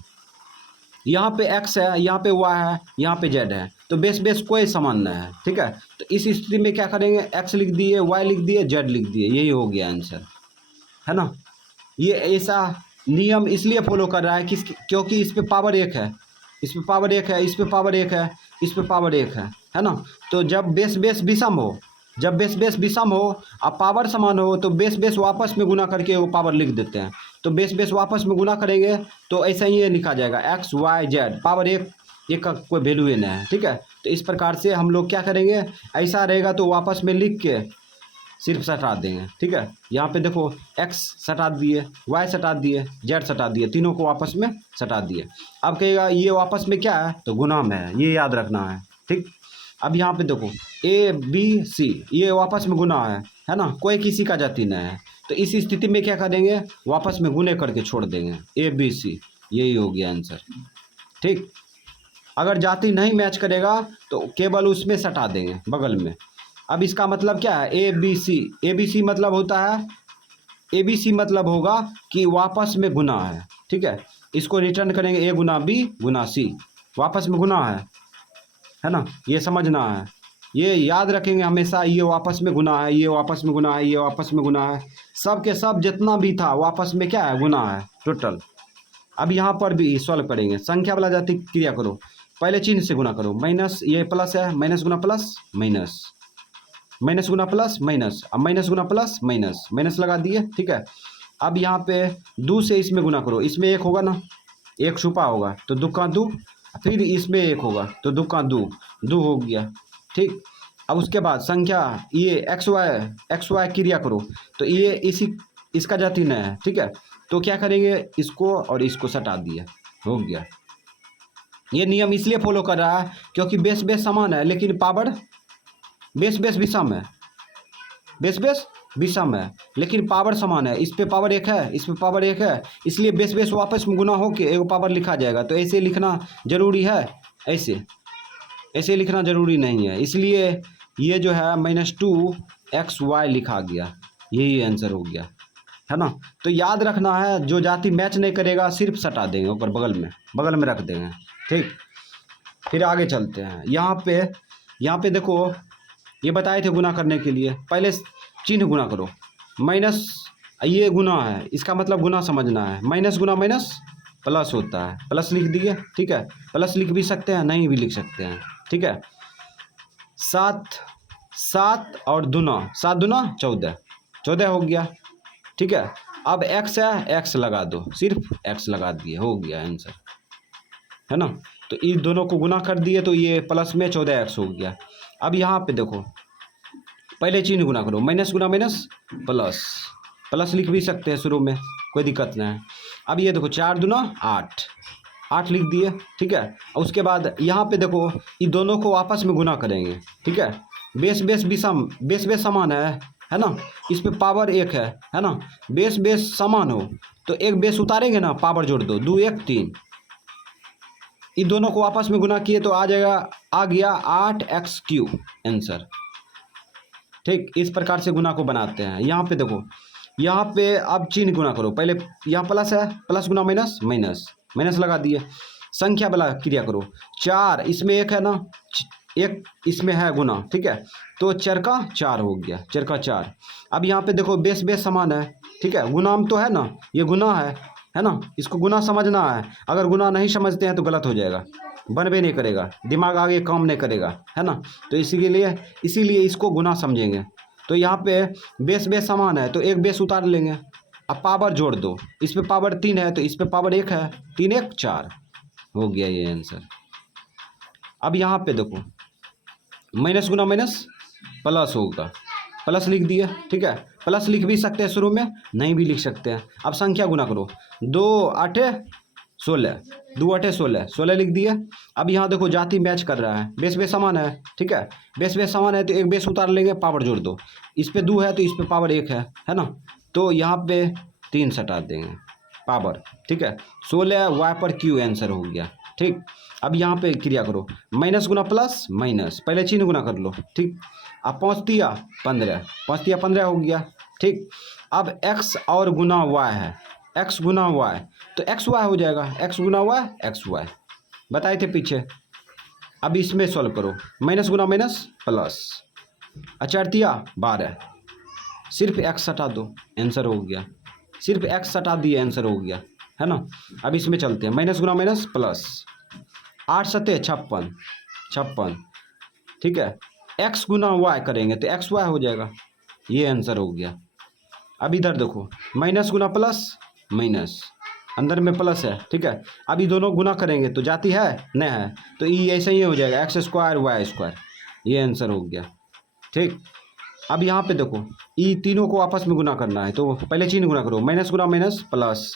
यहाँ पे x है, यहाँ पे y है, यहाँ पे z है, तो बेस बेस कोई समान न है, ठीक है। तो इस स्थिति में क्या करेंगे, x लिख दिए, y लिख दिए, z लिख दिए, यही हो गया आंसर, है ना। ये ऐसा नियम इसलिए फॉलो कर रहा है कि क्योंकि इस पे पावर 1 है, इस पे पावर 1 है, इस पे पावर 1 है, इस पे पावर 1 है ना। तो जब बेस बेस विषम हो, जब बेस बेस विषम हो और पावर समान हो, तो बेस बेस वापस में गुना करके वो पावर लिख देते हैं। तो बेस बेस वापस में गुना करेंगे तो ऐसा ही लिखा जाएगा, x y z, पावर 1 का कोई वैल्यू ही नहीं है, ठीक है। तो इस प्रकार से हम लोग क्या करेंगे, ऐसा रहेगा तो वापस में लिख के सिर्फ सटा देंगे, ठीक है। यहाँ पे देखो x सटा दिए, y सटा दिए, z सटा दिए, तीनों को आपस में सटा दिए। अब कहेगा ये वापस में क्या है, तो गुना में है, ये याद रखना है, ठीक। अब यहाँ पे देखो A B C, ये वापस में गुना है ना, कोई किसी का जाति नहीं है, तो इस स्थिति में क्या करेंगे, वापस में गुने करके छोड़ देंगे, A B C, यही हो गया आंसर, ठीक। अगर जाति नहीं मैच करेगा तो केवल उसमें सटा देंगे बगल में। अब इसका मतलब क्या है, ABC, ABC मतलब होता है, ABC मतलब होगा कि वापस में गुना है, ठीक है। इसको रिटर्न करेंगे, A गुना B गुना C, वापस में गुना है ना, ये समझना है, ये याद रखेंगे हमेशा, ये वापस में गुना है, ये वापस में गुना है, ये वापस में गुना है, सब के सब जितना भी था वापस में क्या है, गुना है टोटल। अब यहाँ पर भी सॉल्व करेंगे, संख्या वाला जाति क्रिया करो, पहले चिन्ह से गुना करो, माइनस, ये प्लस है, माइनस गुना प्लस माइनस, माइनस गुना प्लस माइनस, अब माइनस गुना प्लस माइनस, माइनस लगा दिए, ठीक है। अब यहाँ पे 2 से इसमें गुना करो, इसमें 1 होगा ना, 1 छुपा होगा तो 2 का 2, फिर इसमें 1 होगा तो 2 का 2, 2 हो गया, ठीक। अब उसके बाद संख्या ये x y क्रिया करो, तो ये इसका जाति न है, ठीक है। तो क्या करेंगे, इसको और इसको सटा दिया, हो गया। ये नियम इसलिए फॉलो कर रहा है क्योंकि बेस बेस समान है लेकिन पावर बेस बेस विषम है, बेस बेस विषम है लेकिन पावर समान है, इस पे पावर 1 है, इस पे पावर 1 है, इसलिए बेस बेस वापस में गुना होके एक पावर लिखा जाएगा। तो ऐसे लिखना जरूरी है, ऐसे लिखना जरूरी नहीं है, इसलिए ये जो है -2xy लिखा गया, यही आंसर हो गया, है ना। तो याद रखना है, जो जाति मैच नहीं करेगा सिर्फ सटा देंगे ऊपर बगल में रख देंगे, ठीक। फिर आगे चलते हैं, यहाँ पे देखो ये बताए थे गुना करने के लिए, पहले चिन्ह गुना करो, माइनस, ये गुना है, इसका मतलब गुना समझना है, माइनस गुना माइनस प्लस होता है, प्लस लिख दिए, ठीक है। प्लस लिख भी सकते हैं, नहीं भी लिख सकते हैं, ठीक है। 7 और दूना, 7 दूना 14 हो गया, ठीक है। अब x है, x लगा दो, सिर्फ x लगा दिए, हो गया आंसर, है ना। तो इन दोनों को गुना कर दिए तो ये प्लस में 14x हो गया। अब यहाँ पे देखो पहले चिन्ह गुना करो, माइनस गुना माइनस प्लस, प्लस लिख भी सकते हैं शुरू में, कोई दिक्कत नहीं है। अब ये देखो 4 दूना 8 लिख दिए, ठीक है। और उसके बाद यहाँ पे देखो इन दोनों को आपस में गुना करेंगे, ठीक है। बेस बेस समान है ना, इस पे पावर 1 है ना, बेस समान हो तो एक बेस उतारेंगे ना, पावर जोड़ दो, 2 1 3, इन दोनों को आपस में गुना किए तो आ जाएगा, आ गया 8x³ आंसर। ठीक, इस प्रकार से गुना को बनाते हैं। यहाँ पे देखो, यहाँ पे अब चिन्ह गुना करो। पहले यहाँ प्लस है, प्लस गुना माइनस, माइनस माइनस लगा दिए। संख्या वाला क्रिया करो। 4 इसमें एक है ना, एक इसमें है गुना, ठीक है, तो 4 का 4 हो गया, 4 का 4। अब यहाँ पे देखो बेस बेस समान है, ठीक है, गुणाम तो है ना, ये गुना है ना, इसको गुना समझना है। अगर गुना नहीं समझते हैं तो गलत हो जाएगा, बनबे नहीं करेगा, दिमाग आगे काम नहीं करेगा, है ना। तो इसीलिए इसको गुना समझेंगे। तो यहाँ पे बेस बेस समान है तो एक बेस उतार लेंगे। अब पावर जोड़ दो, इस पे पावर 3 है तो इस पे पावर 1 है, 3 1 4 हो गया ये आंसर। अब यहाँ पे देखो माइनस गुना माइनस प्लस होगा, प्लस लिख दिए, ठीक है, प्लस लिख भी सकते हैं शुरू में, नहीं भी लिख सकते हैं। अब संख्या गुना करो, 2 8 16, 2 8 16, 16 लिख दिए। अब यहाँ देखो जाति मैच कर रहा है, बेस बेस समान है, ठीक है, बेस बेस समान है तो एक बेस उतार लेंगे, पावर जोड़ दो। इस पे 2 है तो इस पे पावर 1 है ना, तो यहाँ पे 3 सटा देंगे पावर, ठीक है, 16 y पर q आंसर हो गया। ठीक, अब यहाँ पे क्रिया करो, माइनस गुना प्लस माइनस, पहले चिन्ह गुना कर लो, ठीक। अब 5 तिया 15, 5 तिया 15 हो गया, ठीक। अब x और गुना y है, x गुना y, तो एक्स वाई हो जाएगा, x गुना y एक्स वाई बताए थे पीछे। अब इसमें सॉल्व करो, माइनस गुना माइनस प्लस, 4 तिया 12, सिर्फ x हटा दो, आंसर हो गया, सिर्फ x हटा दिए, आंसर हो गया, है ना। अब इसमें चलते हैं, माइनस गुना माइनस प्लस, 8 सत्ते 56, 56, ठीक है, x गुना y करेंगे तो एक्स वाई हो जाएगा, ये आंसर हो गया। अब इधर देखो, माइनस गुना प्लस माइनस, अंदर में प्लस है, ठीक है, अब ये दोनों गुना करेंगे तो जाती है नहीं है, तो ये ऐसे ही हो जाएगा, x स्क्वायर वाई स्क्वायर, ये आंसर हो गया। ठीक, अब यहाँ पे देखो ये तीनों को आपस में गुना करना है, तो पहले चिन्ह गुना करो, माइनस गुना माइनस प्लस,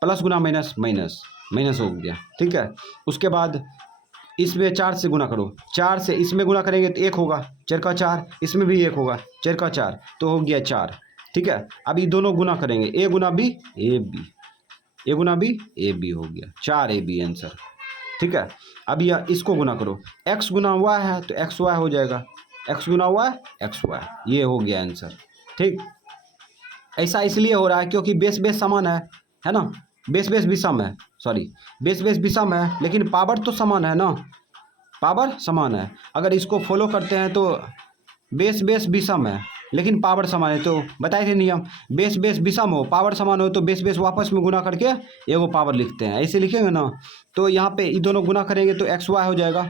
प्लस गुना माइनस माइनस, माइनस हो गया, ठीक है। उसके बाद इसमें 4 से गुना करो, 4 से इसमें गुना करेंगे तो 1 होगा, 4 का 4, इसमें भी 1 होगा, 4 का 4, तो हो गया 4, ठीक है। अब ये दोनों गुना करेंगे, a गुना b ए बी, ए गुना बी ए बी हो गया, 4ab आंसर, ठीक है। अब यह इसको गुना करो, x गुना y है तो एक्स वाई हो जाएगा, x गुना y एक्स वाई, ये हो गया आंसर। ठीक, ऐसा इसलिए हो रहा है क्योंकि बेस बेस समान है ना, बेस बेस भी सम है, सॉरी बेस बेस भी सम है, लेकिन पावर तो समान है ना, पावर समान है। अगर इसको फॉलो करते हैं तो बेस बेस भी सम है लेकिन पावर समान है, तो बताए थे नियम, बेस बेस विषम हो पावर समान हो तो बेस बेस वापस में गुना करके एगो पावर लिखते हैं, ऐसे लिखेंगे ना। तो यहाँ पे ये दोनों गुना करेंगे तो एक्स वाई हो जाएगा,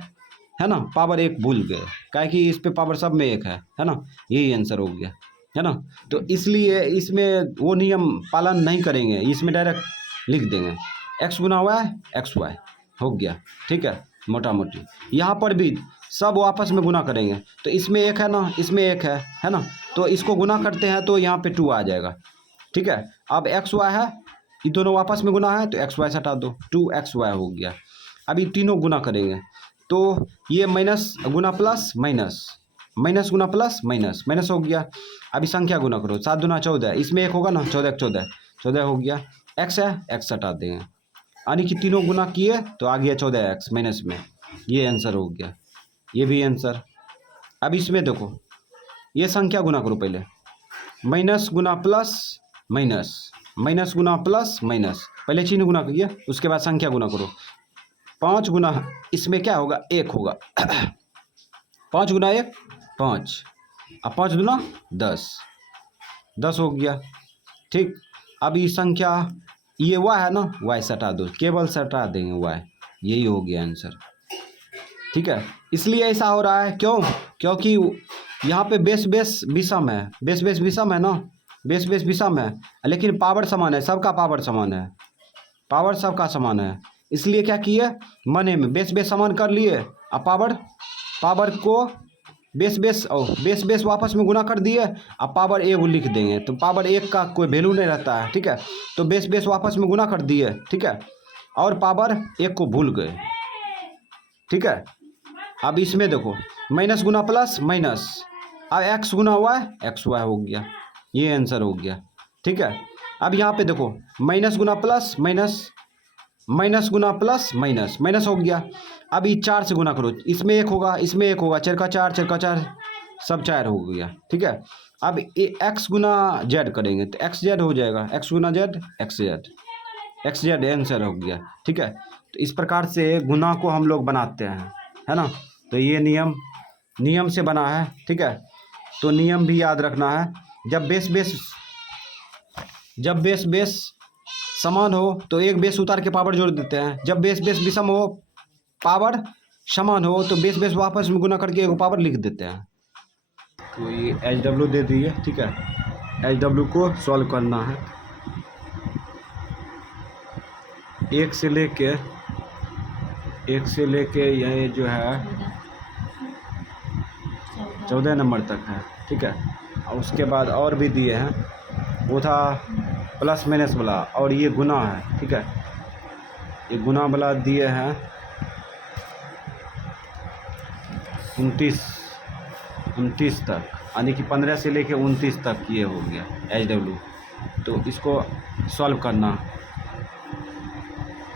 है ना, पावर 1 भूल गए, क्या कि इस पे पावर सब में 1 है ना, यही आंसर हो गया, है ना। तो इसलिए इसमें वो नियम पालन नहीं करेंगे, इसमें डायरेक्ट लिख देंगे एक्स गुना वाई एक्स वाई हो गया, ठीक है, मोटा मोटी। यहाँ पर भी सब आपस में गुना करेंगे तो इसमें 1 है ना, इसमें 1 है ना, तो इसको गुना करते हैं तो यहाँ पे 2 आ जाएगा, ठीक है। अब एक्स वाई है, ये दोनों आपस में गुना है तो एक्स वाई से हटा दो, 2xy हो गया। अब ये तीनों गुना करेंगे तो ये माइनस गुना प्लस माइनस, माइनस गुना प्लस माइनस, माइनस हो गया। अभी संख्या गुना करो, 7 दूना 14, इसमें 1 होगा ना, 14 14, 14 हो गया, x है x हटा देंगे, यानी कि तीनों गुना किए तो आ गया 14x माइनस में, ये आंसर हो गया, ये भी आंसर। अब इसमें देखो ये संख्या गुना करो, पहले माइनस गुना प्लस माइनस, माइनस गुना प्लस माइनस, पहले चिन्ह गुना करिए उसके बाद संख्या गुना करो, 5 गुना इसमें क्या होगा 1 होगा 5 गुना 1 5, अब 5 दूना 10, 10 हो गया, ठीक। अब ये संख्या ये y है ना, y सटा दो, केवल सटा देंगे y, यही हो गया आंसर, ठीक है। इसलिए ऐसा हो रहा है क्यों, क्योंकि यहाँ पे बेस बेस विषम है, बेस बेस विषम है ना, बेस बेस विषम है लेकिन पावर समान है, सबका पावर समान है, पावर सबका समान है। इसलिए क्या किए, मने में बेस बेस समान कर लिए, अब पावर को बेस बेस वापस में गुना कर दिए, अब पावर 1 लिख देंगे तो पावर 1 का कोई वैल्यू नहीं रहता है, ठीक है। तो बेस बेस वापस में गुना कर दिए, ठीक है, और पावर 1 को भूल गए, ठीक है। अब इसमें देखो माइनस गुना प्लस माइनस, अब एक्स गुना वाई एक्स वाई हो गया, ये आंसर हो गया, ठीक है। अब यहाँ पे देखो माइनस गुना प्लस माइनस, माइनस गुना प्लस माइनस, माइनस हो गया। अब ये 4 से गुना करो, इसमें 1 होगा, इसमें 1 होगा, 4 का 4, 4 का 4, सब 4 हो गया, ठीक है। अब ये x गुना जेड करेंगे तो एक्स जेड हो जाएगा, x गुना Z X Z, X Z answer हो गया, ठीक है। तो इस प्रकार से गुना को हम लोग बनाते हैं, है ना। तो ये नियम से बना है, ठीक है। तो नियम भी याद रखना है, जब बेस समान हो तो एक बेस उतार के पावर जोड़ देते हैं, जब बेस विषम हो, पावर समान हो तो बेस वापस में गुना करके एक पावर लिख देते हैं। तो ये एच डब्ल्यू दे दिए, ठीक है। एच डब्ल्यू को सॉल्व करना है, 1 से लेके ये जो है 14 नंबर तक है, ठीक है। और उसके बाद और भी दिए हैं, वो था प्लस माइनस वाला, और ये गुना है, ठीक है। ये गुना वाला दिए हैं 29 तक, यानी कि 15 से लेके 29 तक ये हो गया एच डब्ल्यू। तो इसको सॉल्व करना